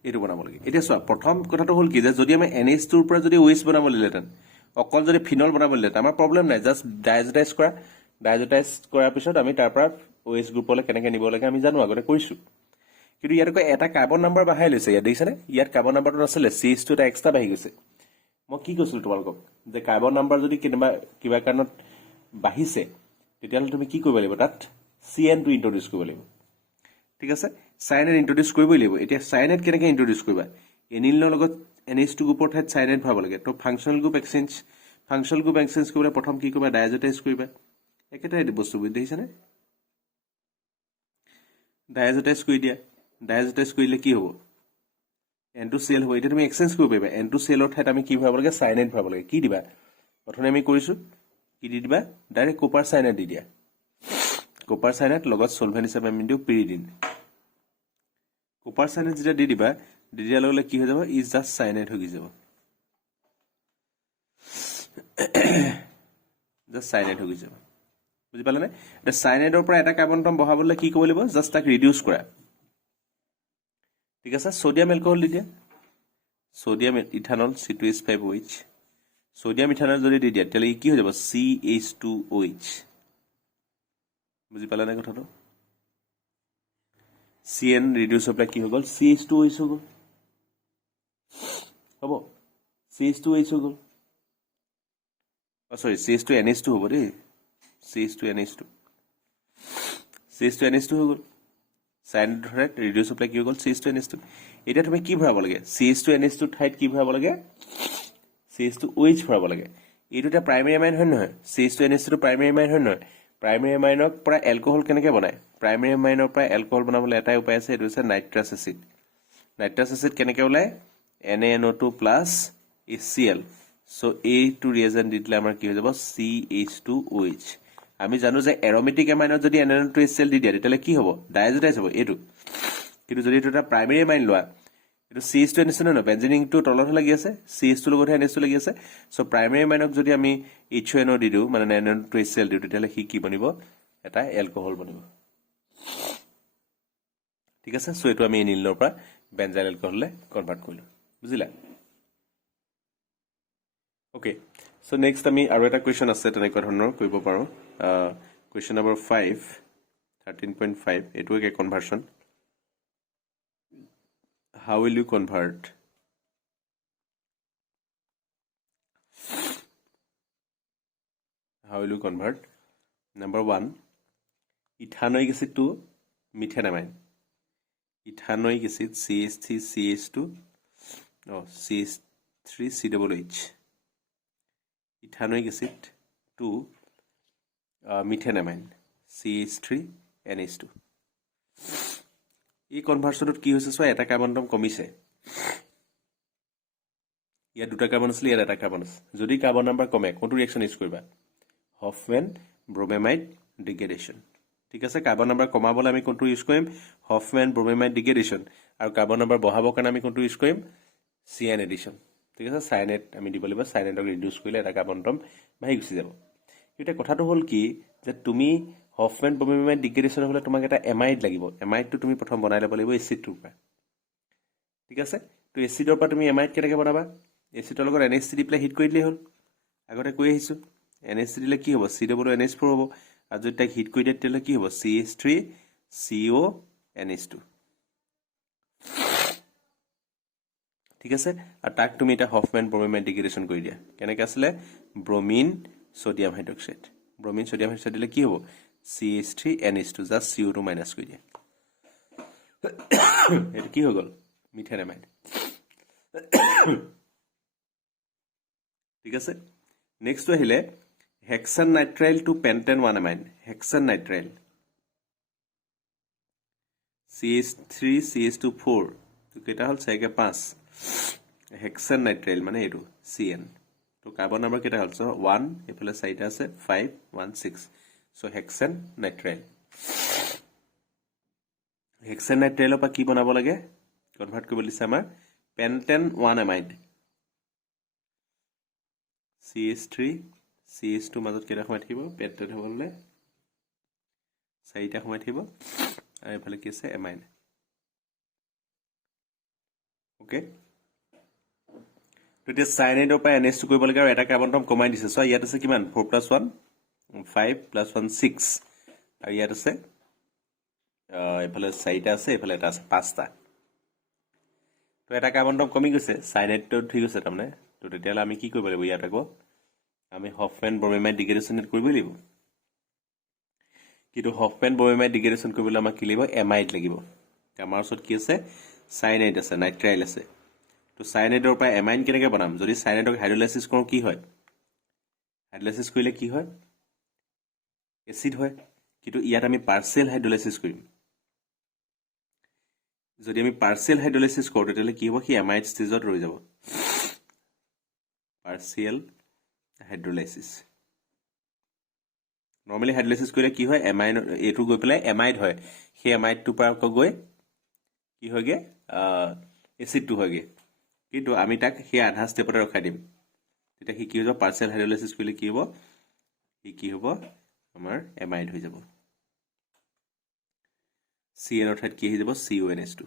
এইটো বনাব লাগে এতিয়া চোৱা প্ৰথম কথাটো হ'ল কি যে যদি আমি NH2 ৰ পৰা যদি OH বনাব লাগিলেহেঁতেন অকল যদি ফিনল বনাব লাগিলেহেঁতেন আমাৰ প্ৰব্লেম নাই জাষ্ট ডাইজোটাইজ কৰাৰ পিছত আমি তাৰ পৰা OH গ্ৰুপলৈ কেনেকৈ নিব লাগে আমি জানো আগতে কৰিছোঁ কিন্তু ইয়াত আকৌ এটা কাৰ্বন নাম্বাৰ বঢ়াই লৈছে ইয়াত দেখিছেনে ইয়াত কাৰ্বন নাম্বাৰটো নাছিলে CH2 এটা এক্সট্ৰা বাঢ়ি গৈছে মই কি কৈছিলোঁ তোমালোকক যে কাৰ্বন নাম্বাৰ যদি কিবা কাৰণত বাঢ়িছে তেতিয়াহ'লে তুমি কি কৰিব লাগিব তাত CN2 ইন্ট্ৰডিউচ কৰিব লাগিব ঠিক আছে চাইনেট ইন্ট্ৰডিউচ কৰিবই লাগিব এতিয়া চাইনেট কেনেকৈ ইন্ট্ৰডিউচ কৰিবা এনিলিনৰ লগত NH2 গ্ৰুপৰ ঠাইত চাইনেট ভৰাব লাগে তো ফাংচনেল গ্ৰুপ এক্সচেঞ্জ কৰিবলৈ প্ৰথম কি কৰিবা ডাইজোটাইজ কৰিবা একেটাই বস্তু বুজি দেখিছেনে ডাইজোটাইজ কৰি দিয়া ডাইজোটাইজ কৰিলে কি হ'ব N2Cl হ'ব এতিয়া তুমি এক্সচেঞ্জ কৰিব পাৰিবা N2Clৰ ঠাইত আমি কি ভৰাব লাগে চাইনেট ভৰাব লাগে কি দিবা প্ৰথমে আমি কৰিছোঁ কি দি দিবা ডাইৰেক্ট কপাৰ চাইনেট দি দিয়া কপাৰ চাইনেট লগত সলভেন্ট হিচাপে আমি দিওঁ পিৰিডিন কপাৰ চাইনেট যেতিয়া দি দিয়াৰ লগে লগে কি হৈ যাব ইজ জাষ্ট চাইনেট হৈ যাব জাষ্ট চাইনেট হৈ যাব বুজি পালেনে এতিয়া চাইনেটৰ পৰা এটা কাৰ্বন এটম বহাবলৈ কি কৰিব লাগিব জাষ্ট তাক ৰিডিউচ কৰা ঠিক আছে সোডিয়াম এলকহল দি দিয়া sodium ethanol C2H5OH sodium ethanol যদি দি দিয়া তেতিয়াহ'লে কি হৈ যাব CH2OH বুজি পালেনে কথাটো CN ৰিডিউচ হৈ পেলাই কি হৈ গ'ল CH2OH হৈ গ'ল হ'ব CH2OH হৈ গ'ল সৰি CH2NH2 হ'ব দেই CH2NH2 হৈ গ'ল চাইনেট ধৰে ৰিডিউচ হৈ পেলাই কি হৈ গ'ল CH2NH2 এতিয়া তুমি কি ভৰাব লাগে CH2NH2 ঠাইত কি ভৰাব লাগে CH2OH ভৰাব লাগে এইটো এটা প্ৰাইমেৰী এমাইন হয় নহয় CH2NH2 প্ৰাইমেৰী এমাইন হয় নহয় প্ৰাইমেৰী এমাইনৰ পৰা এলকহল কেনেকৈ বনায় প্ৰাইমেৰী এমাইনৰ পৰা এলকহল বনাবলৈ এটাই উপায় আছে এইটো হৈছে নাইট্ৰাছ এচিড কেনেকৈ ওলায় NaNO2 প্লাছ HCl চ' এইটো ৰিয়েজেণ্ট দি দিলে আমাৰ কি হৈ যাব CH2OH আমি জানো যে এৰমেটিক এমাইনত যদি NaNO2 HCl দি দিয়া তেতিয়াহ'লে কি হ'ব ডাইজোটাইজ হ'ব এইটো কিন্তু যদি এইটো এটা প্ৰাইমেৰী এমাইন লোৱা এইটো CH2NH2 নহয় বেনজেনিংটো তলতহে লাগি আছে CH2 লগতহে NH2 লাগি আছে চ' প্ৰাইমেৰী এমাইনক যদি আমি HNO দি দিওঁ মানে NaNO2 HCl দিওঁ তেতিয়াহ'লে সি কি বনিব এটা এলকহল বনিব ঠিক আছে চ' এইটো আমি এনিলিনৰ পৰা বেনজাইল এলকহললৈ কনভাৰ্ট কৰিলোঁ বুজিলা অ'কে চ' নেক্সট আমি আৰু এটা কুৱেশ্যন আছে তেনেকুৱা ধৰণৰ কৰিব পাৰোঁ কুৱেশ্যন নম্বৰ 13.5 এইটো একে conversion how will you convert number 1 ethanoic acid to methanamine ethanoic acid CH3CH2 CH3COOH ethanoic acid to methanamine CH3NH2 এই কনভাৰ্চনত কি হৈছে চোৱা এটা কাৰ্বন এটম কমিছে ইয়াত দুটা কাৰ্বন আছিলে ইয়াত এটা কাৰ্বন আছে যদি কাৰ্বন নাম্বাৰ কমে কোনটো ৰিয়েকশ্যন ইউজ কৰিবা হফমেন ব্ৰোমেমাইড ডিগ্ৰেডেশ্যন ঠিক আছে কাৰ্বন নাম্বাৰ কমাবলৈ আমি কোনটো ইউজ কৰিম হফমেন ব্ৰোমেমাইড ডিগ্ৰেডেশ্যন আৰু কাৰ্বন নাম্বাৰ বঢ়াবৰ কাৰণে আমি কোনটো ইউজ কৰিম CN এডিশ্যন ঠিক আছে চাইনেট আমি দিব লাগিব চাইনেটক ৰিডিউচ কৰিলে এটা কাৰ্বন এটম ভাঙি গুচি যাব এতিয়া কথাটো হ'ল কি যে তুমি হফমেন ব্ৰোমেমাইড ডিগ্ৰেডেশ্যন হ'লে তোমাক এটা এমাইড লাগিব এমাইডটো তুমি প্ৰথম বনাই ল'ব লাগিব এচিডটোৰ পৰা ঠিক আছে তো এচিডৰ পৰা তুমি এমাইড কেনেকৈ বনাবা এচিডৰ লগত NH3 দি পেলাই হিট কৰি দিলেই হ'ল আগতে কৈ আহিছোঁ NH3 দিলে কি হ'ব CONH4 হ'ব আৰু যদি তাক হিট কৰি দিয়ে তেতিয়াহ'লে কি হ'ব CH3CONH2 ঠিক আছে আৰু তাক তুমি এটা হফমেন ব্ৰমিন ডিগ্ৰেডেশ্যন কৰি দিয়া কেনেকৈ আছিলে ব্ৰমিন সোডিয়াম হাইড্ৰক্সাইড দিলে কি হ'ব CH3NH2 জাষ্ট CO2 মাইনাছ কৰি দিয়া এইটো কি হৈ গ'ল মিথেনামাইড ঠিক আছে নেক্সট আহিলে হেক্সান nitrile two পেণ্টেন 1 amine হেক্সান nitrile CH3CH2 4 তো কেইটা হ'ল 4 কে 5 হেক্সান নাইট্ৰাইল মানে এইটো CN তো কাৰ্বন নম্বৰ কেইটা হ'ল সো 1 এফালে 4টা আছে 5 1 6 সো হেক্সান নাইট্ৰাইল হেক্সান নাইট্ৰাইলৰ পৰা কি বনাব লাগে কনভাৰ্ট কৰিব দিছে আমাৰ পেণ্টেন 1 এমাইড CH3 CH2 মাজত কেইটা সোমাই থাকিব পেণ্টেন হ'বলে 4টা সোমাই থাকিব আৰু এফালে কি আছে এমাইন ওকে তো এতিয়া সাইনাইডৰ পৰা NH2 কৰিব লাগে আৰু এটা কাৰ্বন এটম কমাই দিছে সো ইয়াত আছে কিমান 4 + 1 5 + 1 6 আৰু ইয়াত আছে এফালে 4টা আছে এফালে এটা আছে 5টা তো এটা কাৰ্বন এটম কমি গৈছে সাইনাইডটো ঠিক আছে তাৰমানে তো তেতিয়ালে আমি কি কৰিব লাগিব ইয়াত আকৌ আমি হফমেন ব্ৰমিমাইড ডিগ্ৰেডেশ্যন কৰিব লাগিব কিন্তু হফমেন ব্ৰমিমাইড ডিগ্ৰেডেশ্যন কৰিবলৈ আমাক কি লাগিব এমাইড লাগিব আমাৰ ওচৰত কি আছে সাইনাইড আছে নাইট্ৰাইল আছে তো সাইনাইডৰ পৰা এমাইন কেনেকৈ বনাম যদি সাইনাইডক হাইড্ৰলাইসিস কৰোঁ কি হয় হাইড্ৰলাইসিস কৰিলে কি হয় এসিড হয় কিন্তু ইয়াত আমি পাৰ্সিয়েল হাইড্ৰলাইসিস কৰিম যদি আমি পাৰ্সিয়েল হাইড্ৰলাইসিস কৰোঁ তেতিয়ালে কি হ'ব কি এমাইড ষ্টেজত ৰৈ যাব পাৰ্সিয়েল হাইড্ৰলাইসিস নৰ্মালি হাইড্ৰলাইসিস কৰিলে কি হয় এমাইন এটো গৈ পেলাই এমাইড হয় সেই এমাইডটো পৰা গৈ কি হয়গে এসিডটো হয়গে কিন্তু আমি তাক সেই আধা ষ্টেপতে ৰখাই দিম তেতিয়া কি হ'ব পাৰ্সিয়েল হাইড্ৰলাইসিস কৰিলে কি হ'ব আমাৰ এমাইড হৈ যাব CN অৰ্থাৎ কি হৈ যাব CONH2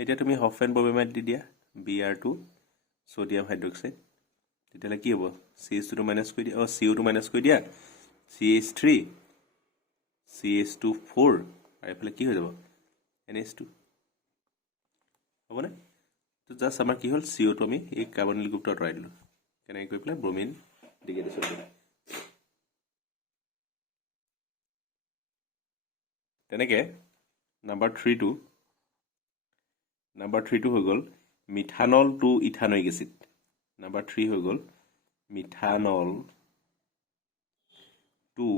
এতিয়া তুমি হফমেন ব্ৰমিমাইড দি দিয়া Br2 সোডিয়াম হাইড্ৰক্সাইড তেতিয়ালে কি হ'ব CH2 মাইনাস কৰি দিয়া CO2 মাইনাস কৰি দিয়া CH3 CH2 4 আৰু এফালে কি হৈ যাব NH2 হ'বনে তো জাস্ট আমাৰ কি হ'ল CO2 আমি এই কাৰ্বনিল গ্ৰুপটো আঁতৰাই দিলোঁ কেনেকৈ কৰি পেলাই ব্ৰমিন ডিগ্ৰেডেশ্যন কৰিলোঁ তেনেকৈ নাম্বাৰ 3 হৈ গ'ল methanol to ethanoic acid number 3 হৈ গ'ল মিথানল টু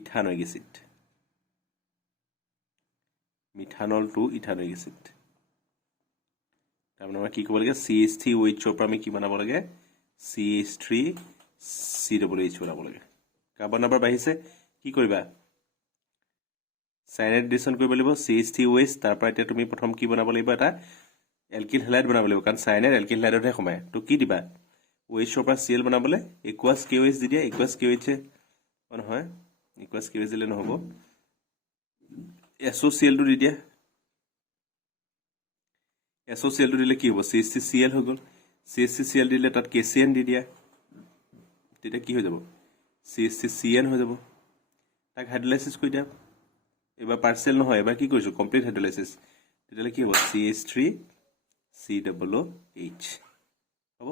ইথানয়িক এচিড তাৰমানে আমাৰ কি ক'ব লাগে CH3OH ৰ পৰা আমি কি বনাব লাগে CH3COOH বনাব লাগে কাৰ্বন নম্বৰ বাঢ়িছে কি কৰিবা সাইনাইড এডিশ্যন কৰিব লাগিব CH3OH তাৰ পৰা এতিয়া তুমি প্ৰথম কি বনাব লাগিব এটা এলকিল হেলাইড বনাব লাগিব কাৰণ সাইনাইড এলকিল হেলাইডতহে সোমায় তো কি দিবা OH ৰ পৰা Cl বনাবলৈ aqueous KOH দি দিয়া aqueous KOH নহয় aqueous KOH দিলে নহ'ব SOCl টো দি দিয়া SOCl টো দিলে কি হ'ব CH3Cl হৈ গ'ল CH3Cl দিলে তাত KCN দি দিয়া তেতিয়া কি হৈ যাব CH3CN হৈ যাব তাক হাইড্ৰলাইসিস কৰি দিয়া এবাৰ পাৰ্সিয়েল নহয় এবাৰ কি কৰিছো কমপ্লিট হাইড্ৰলাইসিস তেতিয়ালে কি হ'ব CH3COOH হ'ব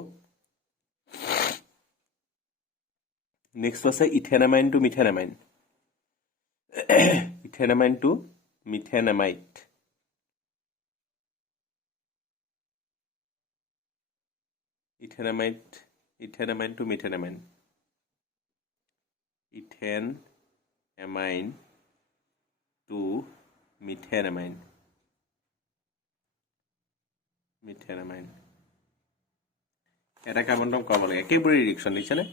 নেক্সট আছে ইথেনামাইন টু মিথেনামাইন ইথেনামাইন টু মিথেনামাইট ইথেনামাইন টু মিথেনামাইন ইথেনামাইন টু মিথেনামাইন এটা কাৰ্বন এটম কমাব লাগে একেবাৰে ৰিয়েকচন লিখছেনে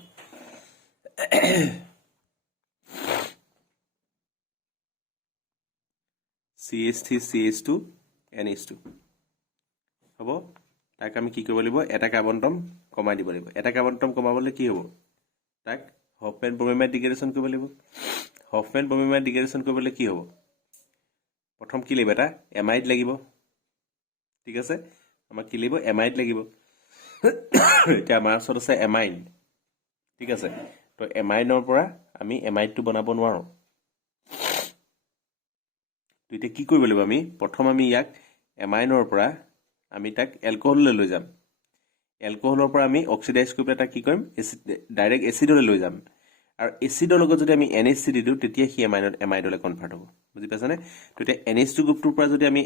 CH3CH2 NH2 হ'ব তাক আমি কি কৰিব লাগিব এটা কাৰ্বন এটম কমাই দিব লাগিব এটা কাৰ্বন এটম কমাবলৈ কি হ'ব তাক হফমেন ব্ৰমিমাইড ডিগ্ৰেডেশ্যন কৰিব লাগিব হফমেন ব্ৰমিমাইড ডিগ্ৰেডেশ্যন কৰিবলৈ কি হ'ব প্ৰথম কি লাগিব এটা এমাইড লাগিব ঠিক আছে আমাক কি লাগিব এমাইড লাগিব এতিয়া আমাৰ ওচৰত আছে এমাইন ঠিক আছে তো এমাইনৰ পৰা আমি এমাইডটো বনাব নোৱাৰোঁ তো এতিয়া কি কৰিব লাগিব আমি প্ৰথম আমি ইয়াক এমাইনৰ পৰা আমি তাক এলকহললৈ লৈ যাম এলকহলৰ পৰা আমি অক্সিডাইজ কৰি পেলাই তাক কি কৰিম ডাইৰেক্ট এচিডলৈ লৈ যাম আৰু এচিডৰ লগত যদি আমি NH3 দি দিওঁ তেতিয়া সি এমাইডলৈ কনভাৰ্ট হ'ব বুজি পাইছানে তো এতিয়া NH2 গ্ৰুপটোৰ পৰা যদি আমি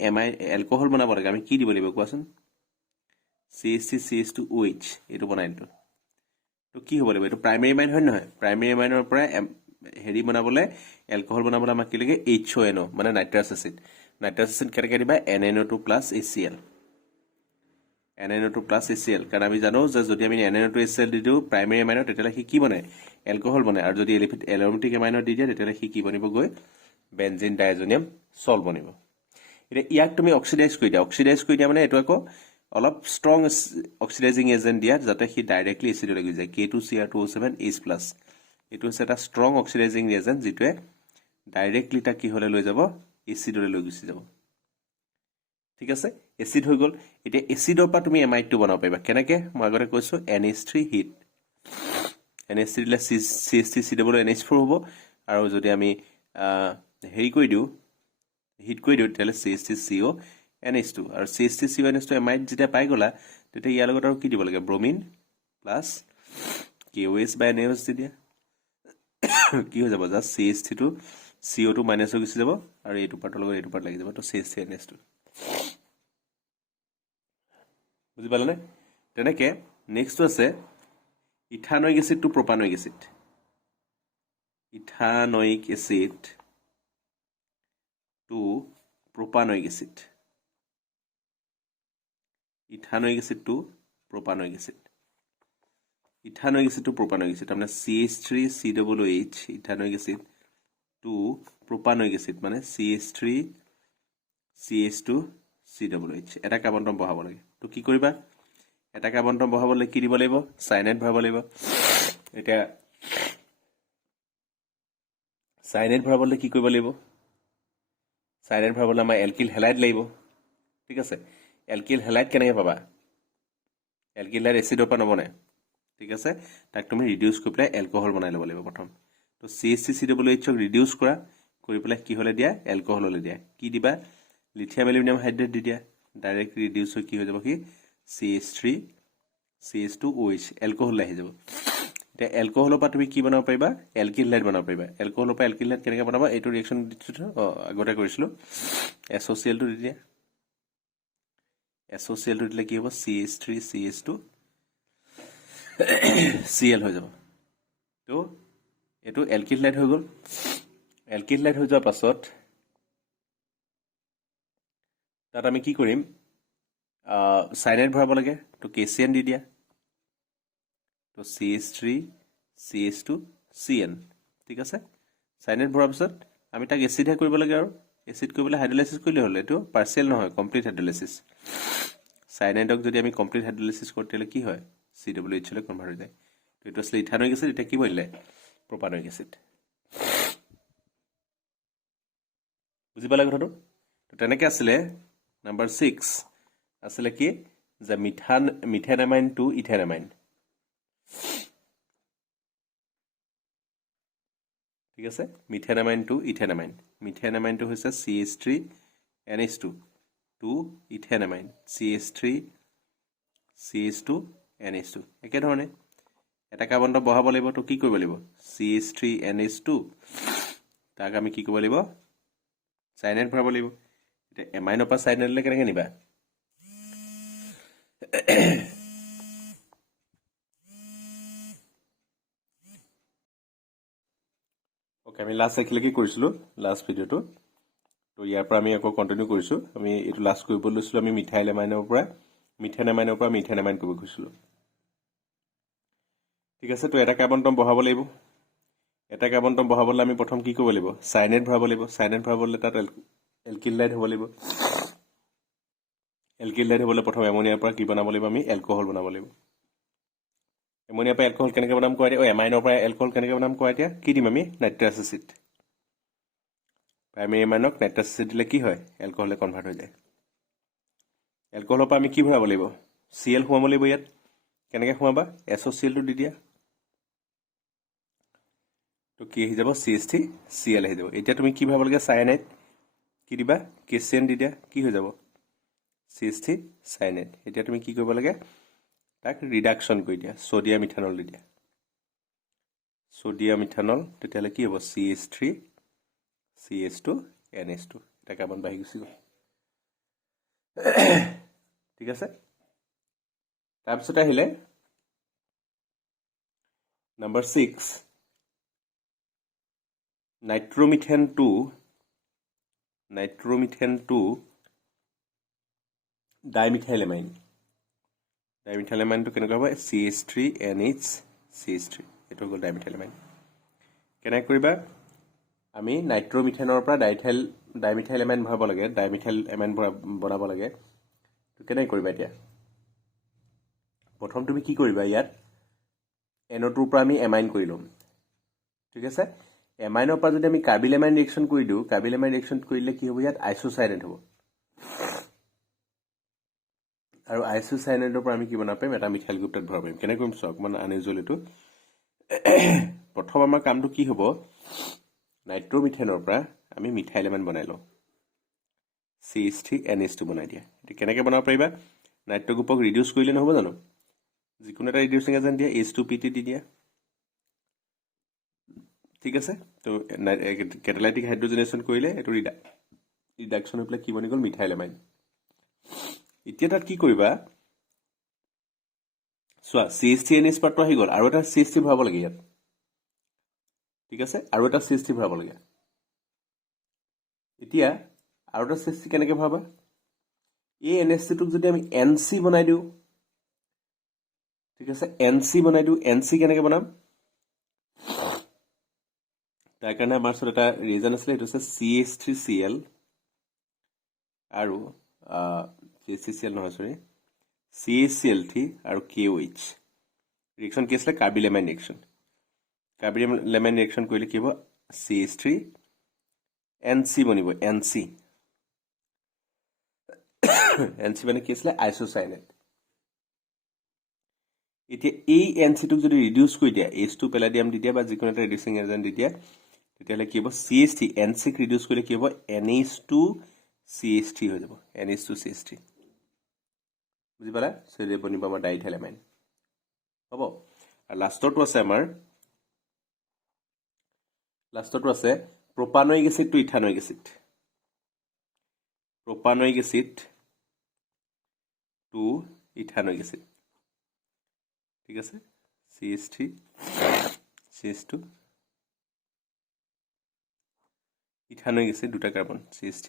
এলকহল বনাব লাগে আমি কি দিব লাগিব কোৱাচোন CH3CH2OH এইটো বনাই দিলোঁ তো কি হ'ব লাগিব এইটো প্ৰাইমেৰী এমাইন হয় নহয় প্ৰাইমেৰী এমাইনৰ পৰা হেৰি বনাবলৈ এলকহল বনাবলৈ আমাক কি লাগে HONO মানে নাইট্ৰাছ এচিড কেনেকৈ দিবা NaNO2 + HCl NaNO2 + HCl কাৰণ আমি জানো যে যদি আমি NaNO2 HCl দি দিওঁ প্ৰাইমেৰী এমাইনত তেতিয়াহ'লে সি কি বনে এলকহল বনে আৰু যদি এৰোমেটিক এমাইনত দি দিয়ে তেতিয়াহ'লে সি কি বনিব গৈ বেনজিন ডাইজনিয়াম সল্ট বনিব এতিয়া ইয়াক তুমি অক্সিডাইজ কৰি দিয়া মানে এইটো আকৌ অলপ ষ্ট্ৰং অক্সিডাইজিং এজেণ্ট দিয়া যাতে সি ডাইৰেক্টলি এচিডলৈ গৈ যায় K2Cr2O7H+ এইটো হৈছে এটা ষ্ট্ৰং অক্সিডাইজিং এজেণ্ট যিটোৱে ডাইৰেক্টলি তাক কি হ'লে লৈ যাব এচিডলৈ লৈ গুচি যাব ঠিক আছে এচিড হৈ গ'ল এতিয়া এচিডৰ পৰা তুমি এমাইডটো বনাব পাৰিবা কেনেকৈ মই আগতে কৈছোঁ NH3 হিট NH3 দিলে CH3CONH4 হ'ব আৰু যদি আমি হেৰি কৰি দিওঁ হিট কৰি দিওঁ তেতিয়াহ'লে CH3CONH2 আৰু CH3CONH2 এমাইড যেতিয়া পাই গ'লা তেতিয়া ইয়াৰ লগত আৰু কি দিব লাগে ব্ৰমিন প্লাছ KOH/NaOH দি দিয়া কি হৈ যাব জাষ্ট CH3 CO2 মাইনাছ হৈ গুচি যাব আৰু এইটো পাৰ্টৰ লগত এইটো পাৰ্ট লাগি যাব তো CH3NH2 বুজি পালানে তেনেকৈ নেক্সটটো আছে ethanoic acid to propanoic acid ethanoic acid to propanoic acid ethanoic acid to propanoic acid ethanoic acid to propanoic acid তাৰমানে CH3COOH ethanoic acid to propanoic acid মানে CH3CH2COOH এটা কাৰ্বন এটম বহাব লাগে তো কি কৰিবা এটা কাৰ্বন এটম বহাবলৈ কি দিব লাগিব চাইনাইড ভৰাব লাগিব এতিয়া চাইনাইড ভৰাবলৈ কি কৰিব লাগিব চাইনাইড ভৰাবলৈ আমাৰ এলকিল হেলাইড লাগিব ঠিক আছে এলকিল হেলাইড কেনেকৈ পাবা এলকিল হেলাইড এচিডৰ পৰা নবনে ঠিক আছে তাক তুমি ৰিডিউচ কৰি পেলাই এলকহল বনাই ল'ব লাগিব প্ৰথম তো CH3COOH ৰিডিউচ কৰা কৰি পেলাই কি হ'লে দিয়া এলকহললৈ দিয়া কি দিবা লিথিয়াম এলুমিনিয়াম হাইড্ৰেট দি দিয়া ডাইৰেক্ট ৰিডিউচ হৈ কি হৈ যাব কি CH3CH2OH এলকহল আহি যাব এতিয়া এলকহলৰ পৰা তুমি কি বনাব পাৰিবা এলকিল হেলাইড বনাব পাৰিবা এলকহলৰ পৰা এলকিল হেলাইড কেনেকৈ বনাবা এইটো ৰিয়েকশ্যন আগতে কৰিছিলোঁ SOCl টো দি দিয়া SOCl টো দিলে কি হ'ব CH3CH2Cl হৈ যাব তো এইটো এলকিল হেলাইড হৈ গ'ল এলকিল হেলাইড হৈ যোৱাৰ পাছত তাত আমি কি কৰিম চাইনাইড ভৰাব লাগে তো KCN দি দিয়া তো CH3CH2CN ঠিক আছে চাইনাইড ভৰাৰ পিছত আমি তাক এচিডহে কৰিব লাগে আৰু এচিড কৰিবলৈ হাইড্ৰলাইচিছ কৰিলে হ'ল এইটো পাৰ্চিয়েল নহয় কমপ্লিট হাইড্ৰলাইচিছ চাইনাইডক যদি আমি কমপ্লিট হাইড্ৰলাইচিছ কৰোঁ তেতিয়াহ'লে কি হয় COOH লৈ কনভাৰ্ট হৈ যায় তো এইটো আছিলে ইথানয়িক এচিড এতিয়া কি বনিলে প্ৰপানয়িক এচিড বুজি পালে কথাটো তো তেনেকৈ আছিলে নাম্বাৰ 6 আছিলে কি যে মিথেনামাইন টু ইথেনামাইন ঠিক আছে মিথেনামাইন টু ইথেনামাইন মিথেনামাইনটো হৈছে CH3NH2 টু ইথেনামাইন CH3CH2NH2 একেধৰণে এটা কাৰ্বন এটম বহাব লাগিব তো কি কৰিব লাগিব CH3NH2 তাক আমি কি কৰিব লাগিব চাইনাইড ভৰাব লাগিব এতিয়া এমাইনৰ পৰা চাইনাইডলৈ কেনেকৈ নিবা ওকে আমি লাষ্ট এখিলৈকে কৰিছিলোঁ লাষ্ট ভিডিঅ'টো তো ইয়াৰ পৰা আমি আকৌ কণ্টিনিউ কৰিছোঁ আমি এইটো লাষ্ট কৰিব লৈছিলোঁ আমি মিথাইল এমাইনৰ পৰা মিথেনামাইন কৰিব গৈছিলোঁ ঠিক আছে তো এটা কাৰ্বন এটম বহাব লাগিব এটা কাৰ্বন এটম বহাবলৈ আমি প্ৰথম কি কৰিব লাগিব চাইনাইড ভৰাব লাগিব চাইনাইড ভৰাবলৈ তাত এলকিল হেলাইড হ'ব লাগিব এলকিল হেলাইড হ'বলৈ প্ৰথম এমনিয়াৰ পৰা কি বনাব লাগিব আমি এলকহল বনাব লাগিব এমনিয়াৰ পৰা এলকহল কেনেকৈ বনাম কোৱা এতিয়া এমাইনৰ পৰা এলকহল কেনেকৈ বনাম কোৱা এতিয়া কি দিম আমি নাইট্ৰাছ এচিড প্ৰাইমেৰী এমাইনক নাইট্ৰাছ এচিড দিলে কি হয় এলকহলে কনভাৰ্ট হৈ যায় এলকহলৰ পৰা আমি কি ভৰাব লাগিব Cl সোমাব লাগিব ইয়াত কেনেকৈ সোমাবা SOCl টো দি দিয়া তো কি আহি যাব CH3Cl আহি যাব এতিয়া তুমি কি ভাব লাগে সায়ানাইড কি দিবা KCN দি দিয়া কি হৈ যাব CH3 সায়ানাইড এতিয়া তুমি কি কৰিব লাগে তাক ৰিডাকশন কৰি দিয়া সোডিয়াম ইথানল দি দিয়া সোডিয়াম ইথানল তেতিয়ালে কি হ'ব CH3 CH2 NH2 এটা কাৰ্বন বাহি গুছি গ'ল ঠিক আছে তাৰপিছত আহিলে নাম্বাৰ 6 নাইট্ৰোমিথেন 2 ডাইমিথাইলেমাইন ডাইমিথাইলেমাইনটো কেনেকুৱা হ'ব CH3NH CH3 এটো হ'ল ডাইমিথাইলেমাইন কেনে কৰিবা আমি নাইট্ৰোমিথেনৰ পৰা ডাইমিথাইলেমাইন ভৰাব লাগে ডাইমিথাইলেমাইন বনাব লাগে তো কেনে কৰিবা এতিয়া প্ৰথম তুমি কি কৰিবা ইয়াত NO2 পৰা আমি এমাইন কৰি লম ঠিক আছে এমাইনৰ পৰা যদি আমি কাৰ্বিলেমাইন ৰিএকচন কৰি দিও কাৰ্বিলেমাইন ৰিএকচন কৰিলে কি হ'ব ইয়াত আইসোসায়ানাইড হ'ব আৰু আইসোসায়ানাইডৰ পৰা আমি কি বনাব পাৰিম এটা মিথাইল গ্ৰুপ তাত ভৰাব পাৰিম কেনে কৰিম চক মানে আনইউজুৱেল এটো প্ৰথম আমাৰ কামটো কি হ'ব নাইট্ৰোমিথেনৰ পৰা আমি মিথাইলেমাইন বনাই লওঁ CH3NH2 বনাই দিয়া এটো কেনেকৈ বনাব পাৰিবা নাইট্ৰো গ্ৰুপক ৰিডিউস কৰিলে নহব জানো যিকোনো এটা ৰিডিউসিং এজেন্ট দিয়া H2PT দি দিয়া ঠিক আছে তো ক্যাটালাইটিক হাইড্ৰোজেনেশন কৰিলে এটো ৰিডাকশন হৈ পেলাই কি বনি গ'ল মিথাইলেমাইন এতিয়া তাত কি কৰিবা সোৱা CH3NH পাৰ্টটো আহি গ'ল আৰু এটা CH3 ভৰাব লাগে ইয়াত ঠিক আছে আৰু এটা CH3 ভৰাব লাগে এতিয়া আৰু এটা CH3 কেনেকৈ ভৰাবা এই NH3 টোক যদি আমি NC বনাই দিও ঠিক আছে NC বনাই দিও NC কেনেকৈ বনাম তাৰ কাৰণে আমাৰ ওচৰত এটা ৰিজন আছে এটো আছে CH3Cl আৰু CH3Cl নহয় সৰি CaCl3 আৰু KOH ৰিএকচন কি আছে কাৰ্বিলেমাইন ৰিএকচন কাৰ্বিলেমাইন ৰিএকচন কৰিলে কি হ'ব CH3 NC বনিব NC NC মানে কি আছে আইসোসায়ানাইড এতিয়া এই NC টোক যদি ৰিডিউস কৰি দিয়া H2 পেলাডিয়াম দি দিয়া বা যিকোনো এটা ৰিডিউসিং এজেন্ট দি দিয়া তেতিয়ালে কি হ'ব CH3 NC ক ৰিডিউস কৰিলে কি হ'ব NH2 CH3 হৈ যাব NH2 CH3 বুজি পালা সে বনিব আমাৰ ডাইথাইলেমাইন হ'ব আৰু লাষ্টৰটো আছে আমাৰ লাষ্টৰটো আছে propanoic acid to ethanoic acid propanoic acid to ethanoic acid ঠিক আছে CH3 CH2 ইথানয়িক এসিড দুটা কাৰ্বন CH3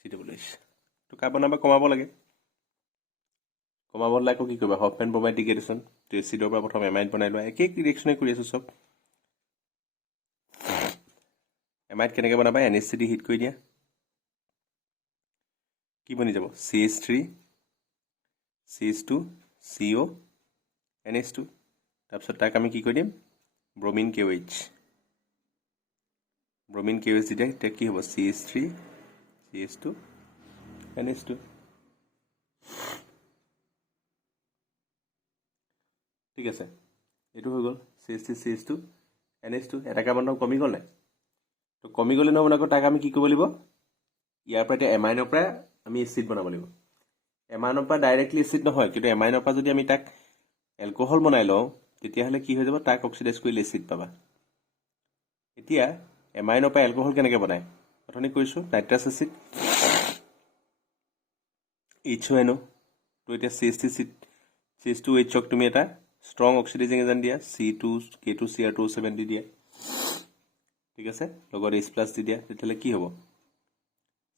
COOH তো কাৰ্বন নাম্বাৰ কমাব লাগে কমাব লাগে কি কৰিবা হফম্যান ব্ৰোমাইড ডিগ্ৰেডেশন তো এসিডৰ পৰা প্ৰথম এমাইড বনাই লোৱা এক ৰিএকচনে কৰি আছো সব এমাইড কেনেকৈ বনাবা NH3 হিট কৰি দিয়া কি বনি যাব CH3 CH2 CO NH2 তাৰপিছত তাক আমি কি কৰি দিম ব্ৰোমিন KOH দি দিয়া তেতিয়া কি হ'ব CH3 CH2 NH2 ঠিক আছে এটো হৈ গ'ল CH3 CH2 NH2 এটা কাৰ্বন কমি গ'ল নাই তো কমি গ'লে নহব না তাক আমি কি কৰিব লাগিব ইয়াৰ পৰা এমাইনৰ পৰা আমি এসিড বনাব লাগিব এমাইনৰ পৰা ডাইৰেক্টলি এসিড নহয় কিন্তু এমাইনৰ পৰা যদি আমি তাক এলকোহল বনাই লওঁ তেতিয়া হলে কি হৈ যাব তাক অক্সিডাইজ কৰিলে এসিড পাবা এতিয়া এমাইনৰ পৰা এলকোহল কেনেকৈ বনায় অথনি কৈছো নাইট্ৰাছ এসিড HONO তো এতিয়া CH2H ক তুমি এটা স্ট্ৰং অক্সিডাইজিং এজেন্ট দিয়া C2K2Cr2O7 দি দিয়া ঠিক আছে লগত H+ দি দিয়া তেতিয়ালে কি হ'ব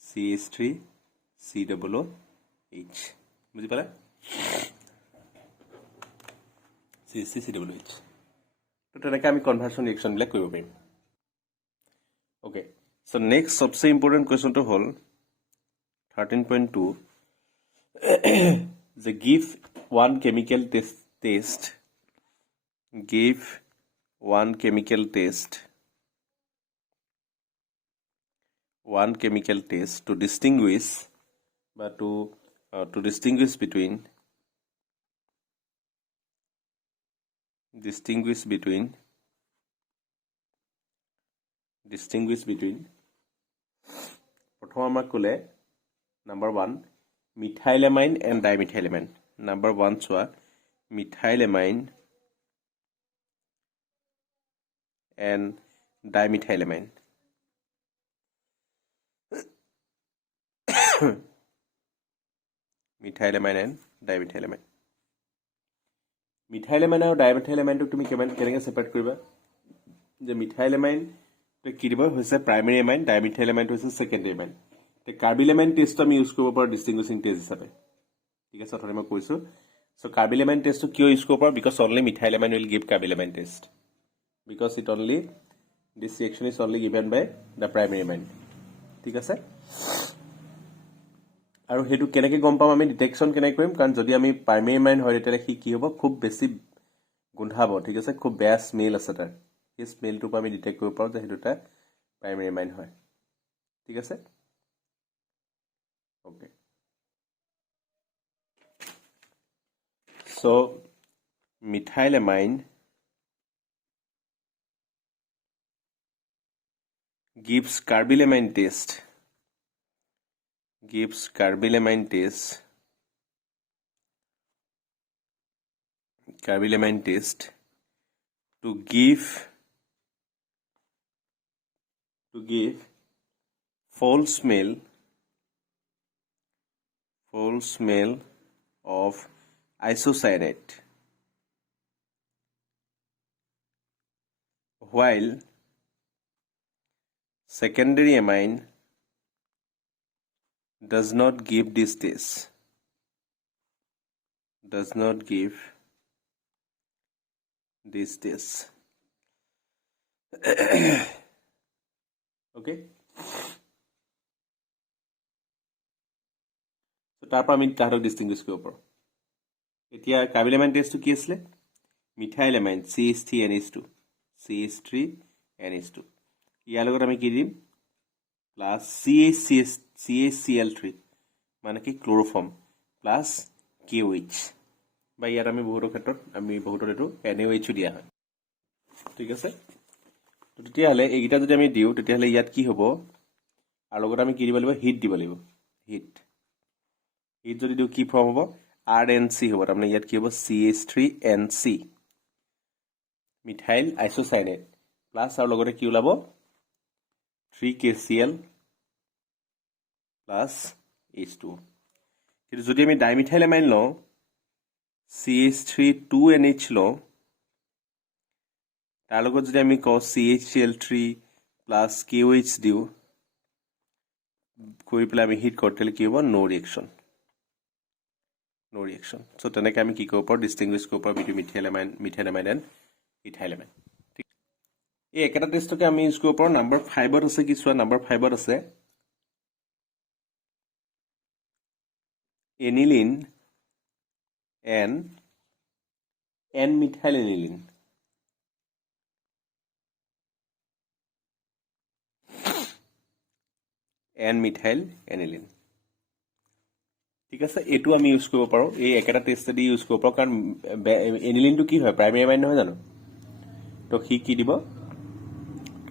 CH3COOH বুজি পালা CH3COOH তো তেনেকৈ আমি কনভাৰ্সন ৰিএকচন বিলাক কৰিব পাৰিম ওকে সো নেক্সট সবচে ইম্পৰ্টেন্ট কোৱেশ্চনটো হ'ল 13.2 the give one chemical test give one chemical test to distinguish but to distinguish between distinguish between প্ৰথম আমাক ক'লে number 1 methylamine and dimethylamine number 1 চোৱা methylamine and dimethylamine methylamine and dimethylamine methylamine আৰু dimethylamine তুমি কেনেকৈ separate কৰিবা যে methylamine তো কি দিব হৈছে প্ৰাইমেৰী এমাইন dimethylamine হৈছে সেকেন্ডাৰী এমাইন তে কাৰ্বিলেমাইন টেষ্ট আমি ইউজ কৰিব পাৰো ডিস্টিংগুইশিং টেষ্ট হিচাপে ঠিক আছে অথনি মই কৈছো সো কাৰ্বিলেমাইন টেষ্টটো কিয় ইউজ কৰিব পাৰো because only methylamine will give carbilamine test because it only this reaction is only given by the primary amine ঠিক আছে আৰু হেতু কেনেকৈ গম পাম আমি ডিটেকশন কেনেকৈ কৰিম কাৰণ যদি আমি প্ৰাইমেৰী এমাইন হয় তেতিয়ালে কি হ'ব খুব বেছি গুন্ধাব ঠিক আছে খুব বেয়া স্মেল আছে তাৰ এই স্মেলটো আমি ডিটেক্ট কৰিব পাৰো যে হেতুটা প্ৰাইমেৰী এমাইন হয় ঠিক আছে okay so methylamine gives carbilamine test to give false smell of isocyanate while secondary amine does not give this taste okay so তাৰপৰা আমি তাহাঁতক ডিস্টিংগুইশ কৰিব পাৰোঁ এতিয়া কাৰ্বিলেমাইন টেষ্টটো কি আছিলে মিথাইলেমাইন CH3NH2 ইয়াৰ লগত আমি কি দিম প্লাছ CHCl3 মানে কি ক্লোৰোফৰ্ম প্লাছ KOH বা ইয়াত আমি বহুতৰ ক্ষেত্ৰত আমি বহুতৰ এইটো NaOH দিয়া হয় ঠিক আছে তো তেতিয়াহ'লে এইকেইটা যদি আমি দিওঁ তেতিয়াহ'লে ইয়াত কি হ'ব আৰু লগত আমি কি দিব লাগিব হিট দিব লাগিব হিট যদি দিওঁ কি ফৰ্ম হ'ব RNC হ'ব তাৰমানে ইয়াত কি হ'ব CH3NC মিথাইল আইসোসাইনেট প্লাছ আৰু লগতে কি ওলাব 3KCl প্লাছ H2 কিন্তু যদি আমি ডাইমিথাইলেমাইন লওঁ CH3 লওঁ তাৰ লগত যদি আমি কওঁ CHCl3 প্লাছ KOH দিওঁ কৰি পেলাই আমি হিট কৰোঁ কি হ'ব নো ৰিয়েকশ্যন so তেনেকৈ আমি কি কৰিব পাৰোঁ ডিস্টিংগুইশ কৰিব পাৰোঁ বিটুইন মিথাইলামাইন এণ্ড ইথাইলামাইন ঠিক এই একেটা টেষ্টকে আমি ইউজ কৰিব পাৰোঁ নাম্বাৰ 5ত আছে কি চোৱা নাম্বাৰ 5ত আছে aniline and N-methyl aniline N-methyl aniline ঠিক আছে এটো আমি ইউজ কৰিব পাৰো এই একেটা টেষ্ট দি ইউজ কৰিব পাৰো কাৰণ এনিলিনটো কি হয় প্ৰাইমেৰী এমাইন নহয় জানো তো কি দিব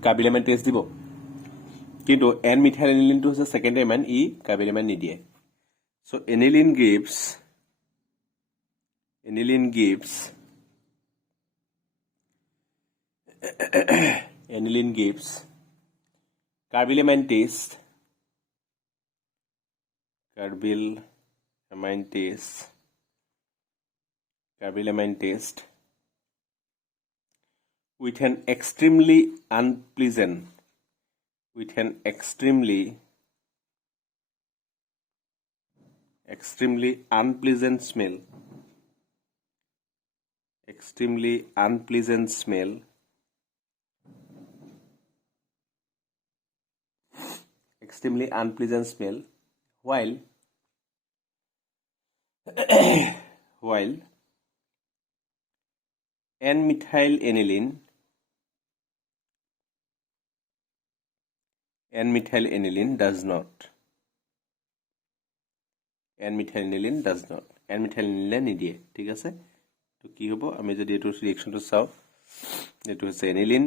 কাৰ্বিলেমাইন টেষ্ট দিব কিন্তু N-methyl aniline টো হৈছে সেকেন্ডাৰী এমাইন ই কাৰ্বিলেমাইন নিদিয়ে so aniline gives carbilamine test with an extremely unpleasant smell while N-methyl aniline does not N-methyl aniline নিদিয়ে ঠিক আছে তো কি হ'ব আমি যদি এটো ৰিঅ্যাকশনটো চাও এটো হৈছে এনিলিন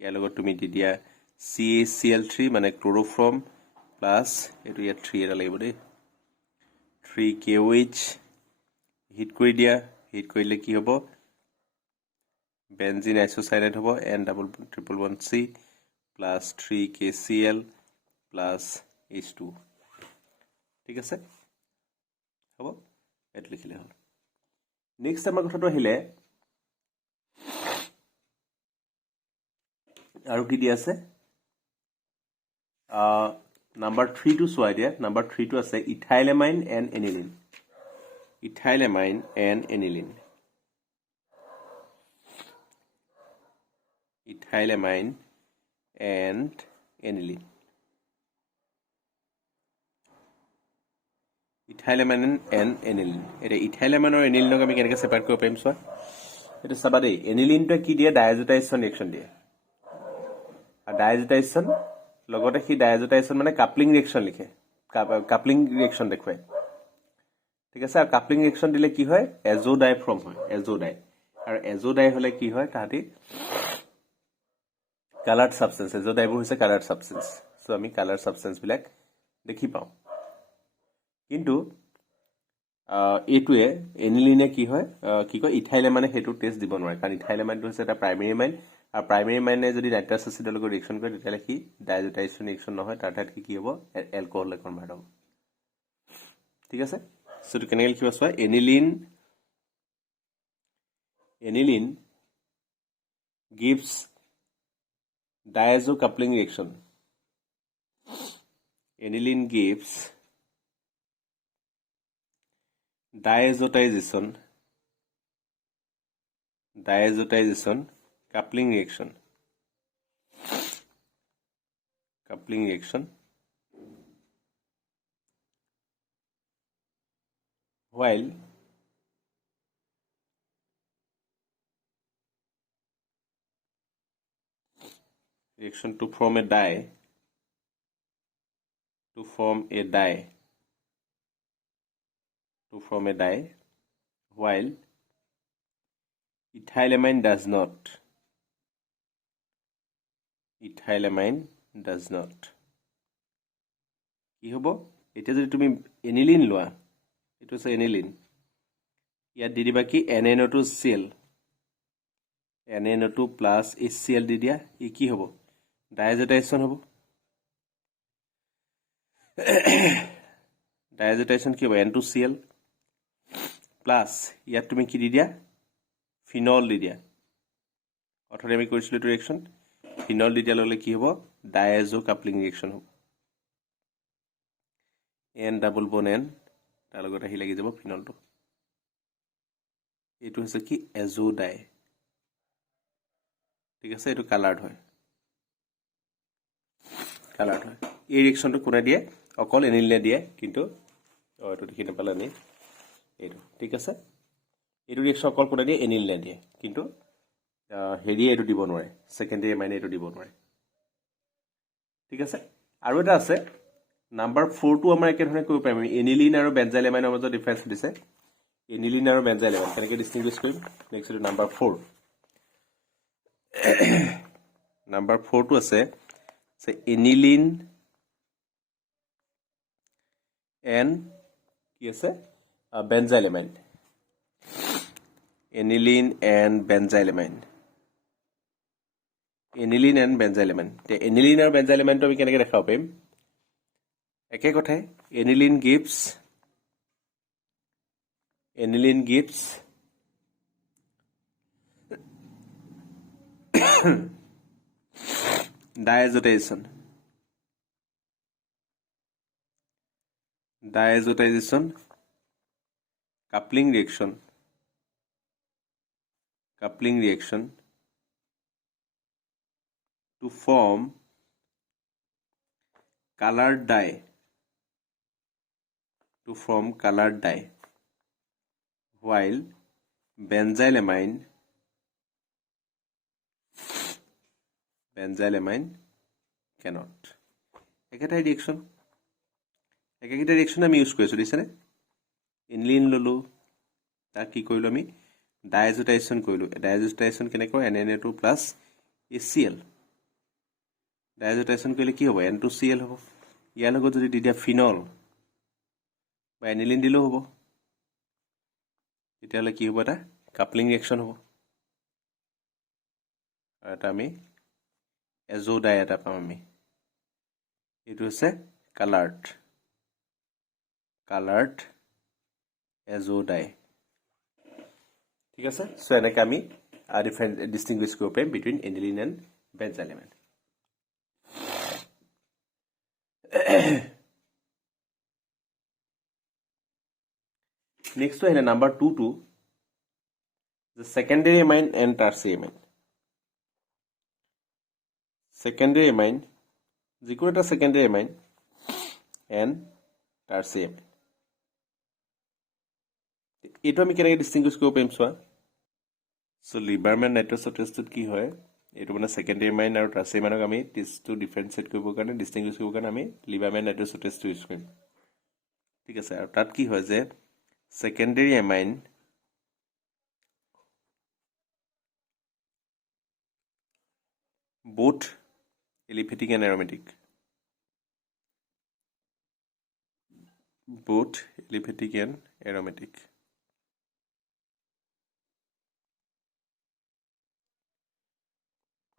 ইয়াৰ লগত তুমি দি দিয়া CaCl3 মানে ক্লোৰোফৰ্ম প্লাছ এইটো ইয়াত 3 এটা লাগিব দেই 3KOH হিট কৰি দিয়া হিট কৰিলে কি হ'ব বেনজিন আইসোসাইনাইড হ'ব N11C plus 3KCl plus H2 ঠিক আছে হ'ব এইটো লিখিলে হ'ল নেক্সট আমাৰ কথাটো আহিলে আৰু কি দিয়া আছে নাম্বাৰ 3 টো চোৱা দিয়া নাম্বাৰ 3 টো আছে ethylamine and aniline ethylamine and aniline ethylamine and aniline ethylamine and aniline এতিয়া ইথাইলেমাইন আৰু এনিলিনক আমি কেনেকৈ ছেপাৰেট কৰিব পাৰিম চোৱা এইটো চাবা দেই এনিলিনটোৱে কি দিয়ে ডাইএজোটাইজেশ্যন ৰিয়েকশ্যন দিয়ে আৰু ডাইএজোটাইজেশ্যন লগতে সি ডাইএজোটাইজেশ্যন মানে কাপলিং ৰিয়েকশ্যন লিখে কাপলিং ৰিয়েকশ্যন দেখুৱায় ঠিক আছে আৰু কাপলিং ৰিয়েকশ্যন দিলে কি হয় এজোডাই ফৰ্ম হয় এজোডাই আৰু এজোডাই হ'লে কি হয় তাহাঁতি কালাৰ্ড ছাবষ্টেঞ্চ এজোডাইবোৰ হৈছে কালাৰ্ড ছাবষ্টেঞ্চ চ' আমি কালাৰ ছাবষ্টেঞ্চবিলাক দেখি পাওঁ কিন্তু এইটোৱে এনিলিনে কি হয় কি কয় ইথাইলেমাইনে সেইটো টেষ্ট দিব নোৱাৰে কাৰণ ইথাইলেমাইনটো হৈছে এটা প্ৰাইমেৰী মাইন আৰু প্ৰাইমেৰী মাইনে যদি নাইট্ৰাছ এচিডৰ লগত ৰিয়েকশ্যন কৰে তেতিয়াহ'লে সি ডাইজোটাইজেশ্যন ৰিয়েকশ্যন নহয় তাৰ ঠাইত কি হ'ব এলকহললৈ কনভাৰ্ট হ'ব ঠিক আছে চ' এইটো কেনেকৈ লিখিব চোৱা aniline gives diazo coupling reaction aniline gives diazotization coupling reaction while reaction to form a die while ethylamine does not কি হ'ব এতিয়া যদি তুমি এনিলিন লোৱা এইটো আছে এনিলিন ইয়াত দি দিবা কি NaNO2 প্লাছ HCl দি দিয়া ই কি হ'ব ডাইএজোটাইজেশ্যন হ'ব ডাইএজোটাইজেশ্যন কি হ'ব N2Cl প্লাছ ইয়াত তুমি কি দি দিয়া ফিনল দি দিয়া অথনি আমি কৰিছিলোঁ এইটো ৰিয়েকশ্যন ফিনল দি দিয়াৰ লগে কি হ'ব ডাইএজো কাপলিং ৰিয়েকশ্যন হ'ব N ডাবল বন N তাৰ লগত আহি লাগি যাব ফিনলটো এইটো হৈছে কি এজোডাই ঠিক আছে এইটো কালাৰ্ড হয় এই ৰিয়েকশ্যনটো কোনে দিয়ে অকল এনিলিনে দিয়ে কিন্তু এইটো দেখি নাপালে আমি এইটো ঠিক আছে এইটো ৰিয়েকশ্যন অকল কোনে দিয়ে এনিলিনে দিয়ে কিন্তু হেৰিয়ে এইটো দিব নোৱাৰে ছেকেণ্ডেৰী এমাইনে এইটো দিব নোৱাৰে ঠিক আছে আৰু এটা আছে নাম্বাৰ 4 টো আমাৰ একেধৰণে কৰিব পাৰিম এনিলিন আৰু বেনজাইল এমাইনৰ মাজত ডিফাৰেঞ্চ দিছে এনিলিন আৰু বেনজাইল এমাইন কেনেকৈ ডিষ্টিংগুইছ কৰিম নেক্সট এইটো নাম্বাৰ 4 নাম্বাৰ 4 টো আছে এনিলিন এণ্ড কি আছে benzyl amine aniline and benzyl amine এতিয়া এনিলিন আৰু বেনজাইল এমাইনটো আমি কেনেকৈ দেখাব পাৰিম একে কথাই aniline gives diazotization coupling reaction to form colored dye while benzylamine cannot একেটাই ৰিয়েকশ্যন একেটা ৰিয়েকশ্যন আমি ইউজ কৰিছোঁ দিছেনে এনিলিন ল'লোঁ তাক কি কৰিলোঁ আমি ডাইএজোটাইজেশ্যন কৰিলোঁ ডাইএজোটাইজেশ্যন কেনেকৈ NaNO2 প্লাছ HCl ডাইজোটাইজেশ্যন কৰিলে কি হ'ব N2Cl হ'ব ইয়াৰ লগত যদি দি দিয়া ফিনল বা এনিলিন দিলেও হ'ব তেতিয়াহ'লে কি হ'ব এটা কাপলিং ৰিয়েকশ্যন হ'ব আৰু এটা আমি এজোডাই এটা পাম আমি এইটো হৈছে কালাৰ্ড এজোডাই ঠিক আছে সো এনেকৈ আমি ডিফাৰেণ্ট ডিষ্টিংগুইছ কৰিব পাৰিম বিটুইন এনিলিন এণ্ড বেঞ্জাইলিন নেক্সট আহিলে number 2 the secondary amine and tertiary amine secondary amine যিকোনো এটা secondary amine and tertiary amine এইটো আমি কেনেকৈ ডিষ্টিংগুইছ কৰিব পাৰিম চোৱা সো লিবাৰমেন নাইট্ৰছৰ টেষ্টত কি হয় এইটো মানে সেকেন্ডাৰী এমাইন আৰু টাৰ্চিয়াৰী এমাইনক আমি টেষ্টটো ডিফাৰেন্সিয়েট কৰিবৰ কাৰণে ডিষ্টিংগুইছ কৰিবৰ কাৰণে আমি লিবাৰমেন নাইট্ৰছৰ টেষ্টটো ইউজ কৰিম ঠিক আছে আৰু তাত কি হয় যে secondary amine both aliphatic and aromatic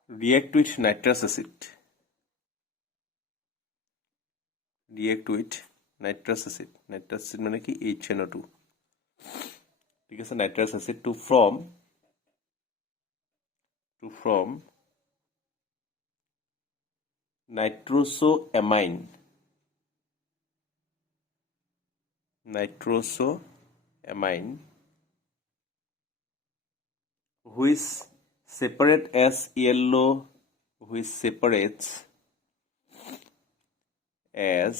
react with nitrous acid nitrous acid মানে কি HNO2 ঠিক আছে nitrous acid to form nitrosoamine which separate as yellow which separates as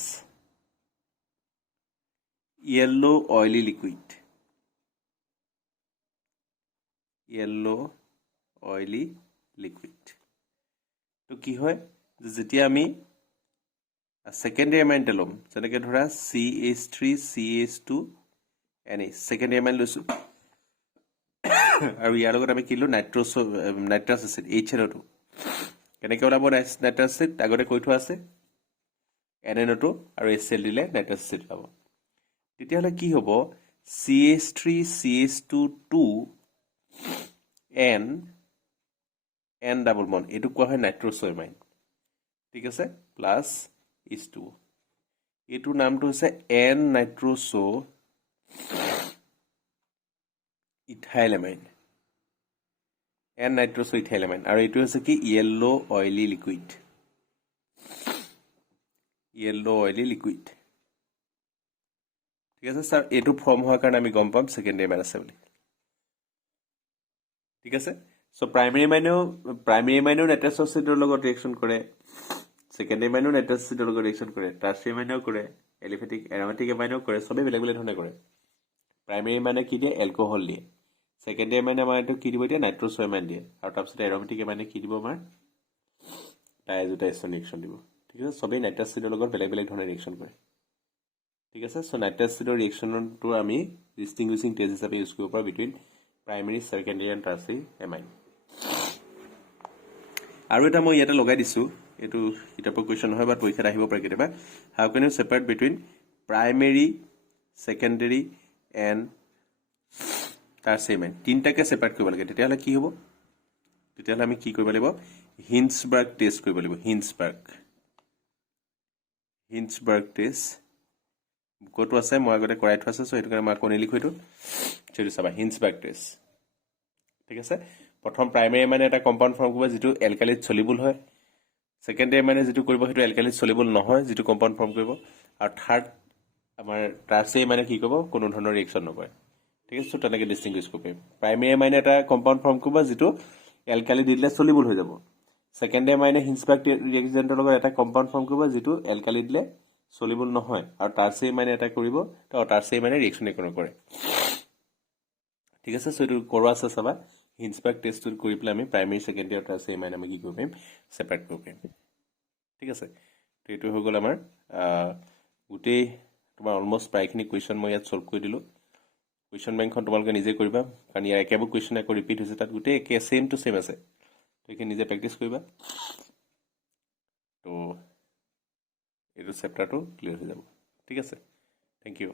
yellow oily liquid তো কি হয় যেতিয়া আমি সেকেন্ডাৰী এমাইন লম যেনেকৈ ধৰা CH3CH2 NH সেকেন্ডাৰী এমাইন লৈছো আৰু ইয়াৰ লগত আমি কি লো নাইট্ৰাছ এচিড HNO2 কেনেকৈ ওলাব নাইট্ৰাছ এচিড আগতে কৈ থোৱা আছে NNO2 আৰু HCl দিলে নাইট্ৰাছ এচিড পাব তেতিয়াহ'লে কি হ'ব CH3CH2 N ডাবল বন্ড এইটো কোৱা হয় নাইট্ৰছামাইন ঠিক আছে প্লাছ H2 এইটোৰ নামটো হৈছে N নাইট্ৰছো ইথাইলামাইন আৰু এইটো হৈছে কি yellow oily liquid ঠিক আছে স্যাৰ এইটো ফৰ্ম হোৱাৰ কাৰণে আমি গম পাম সেকেন্ডাৰী এমাইন আছে বুলি ঠিক আছে সো প্ৰাইমাৰী এমাইনেও নাইট্ৰাছ এচিডৰ লগত ৰিয়েকশ্যন কৰে সেকেন্ডাৰী এমাইনেও নাইট্ৰাছ এচিডৰ লগত ৰিয়েকশ্যন কৰে টাৰ্চিয়াৰী এমাইনেও কৰে এলিফেটিক এৰোমেটিক এমাইনেও কৰে সবে বেলেগ বেলেগ ধৰণে কৰে প্ৰাইমাৰী এমাইনে কি দিয়ে এলকহল দিয়ে সেকেন্ডাৰী এমাইনে আমাৰটো কি দিব দিয়ে নাইট্ৰছামাইন দিয়ে আৰু তাৰপিছত এৰোমেটিক এমাইনে কি দিব আমাৰ ডাইজোটাইজেশ্যন ৰিয়েকশ্যন দিব ঠিক আছে সবেই নাইট্ৰাছ এচিডৰ লগত বেলেগ বেলেগ ধৰণে ৰিয়েকশ্যন কৰে ঠিক আছে সো নাইট্ৰাছ এচিডৰ ৰিয়েকশ্যনটো আমি ডিষ্টিংগুইছিং টেষ্ট হিচাপে ইউজ কৰিব পাৰোঁ between primary secondary and tertiary amine আৰু এটা মই ইয়াতে লগাই দিছোঁ এইটো কিতাপৰ কুৱেশ্যন নহয় বা পৰীক্ষাত আহিব পাৰে কেতিয়াবা how can you separate between primary secondary and tertiary amine তিনিটাকে ছেপাৰেট কৰিব লাগে তেতিয়াহ'লে কি হ'ব তেতিয়াহ'লে আমি কি কৰিব লাগিব হিন্সবাৰ্গ টেষ্ট কৰিব লাগিব হিন্সবাৰ্গ টেষ্ট বুকতো আছে মই আগতে কৰাই থোৱা আছে চ' সেইটো কাৰণে মই আকৌ নিলিখোঁ এইটো সেইটো চাবা হিন্সবাৰ্গ টেষ্ট ঠিক আছে প্ৰথম প্ৰাইমেৰী এমাইনে এটা কম্পাউণ্ড ফৰ্ম কৰিব যিটো এলকালিত চলিবল হয় সেকেন্ডাৰী এমাইনে যিটো কৰিব সেইটো এলকালিত চলিবল নহয় যিটো কম্পাউণ্ড ফৰ্ম কৰিব আৰু থাৰ্ড আমাৰ টাৰ্চিয়াৰী এমাইনে কি কৰিব কোনো ধৰণৰ ৰিয়েকশ্যন নকৰে ঠিক আছে তেনেকৈ ডিষ্টিংগুইছ কৰিব পাৰিম প্ৰাইমেৰী এমাইনে এটা কম্পাউণ্ড ফৰ্ম কৰিব যিটো এলকালি দি দিলে চলিবল হৈ যাব সেকেন্ডাৰী এমাইনে হিন্সবাৰ্গ ৰিয়েকশ্যনৰ লগত এটা কম্পাউণ্ড ফৰ্ম কৰিব যিটো এলকালি দিলে চলিবল নহয় আৰু টাৰ্চিয়াৰী এমাইনে এটা কৰিব তো টাৰ্চিয়াৰী এমাইনে ৰিয়েকশ্যন একো নকৰে ঠিক আছে সো এইটো কৰোৱা আছে চাবা হিন্সবাৰ্গ টেষ্টটো কৰি পেলাই আমি প্ৰাইমেৰী সেকেন্ডাৰী আৰু টাৰ্চিয়াৰী এমাইন আমি কি কৰিব পাৰিম ছেপাৰেট কৰিব পাৰিম ঠিক আছে তো এইটো হৈ গ'ল আমাৰ গোটেই তোমাৰ অলমষ্ট প্ৰায়খিনি কুৱেশ্যন মই ইয়াত ছল্ভ কৰি দিলোঁ কুৱেশ্যন বেংকখন তোমালোকে নিজে কৰিবা কাৰণ ইয়াৰ একেবোৰ কুৱেশ্যন আকৌ ৰিপিট হৈছে তাত গোটেই একে ছেম টু ছেম আছে তো এইখিনি নিজে প্ৰেক্টিছ কৰিবা তো এইটো চেপ্টাৰটো ক্লিয়াৰ হৈ যাব ঠিক আছে থেংক ইউ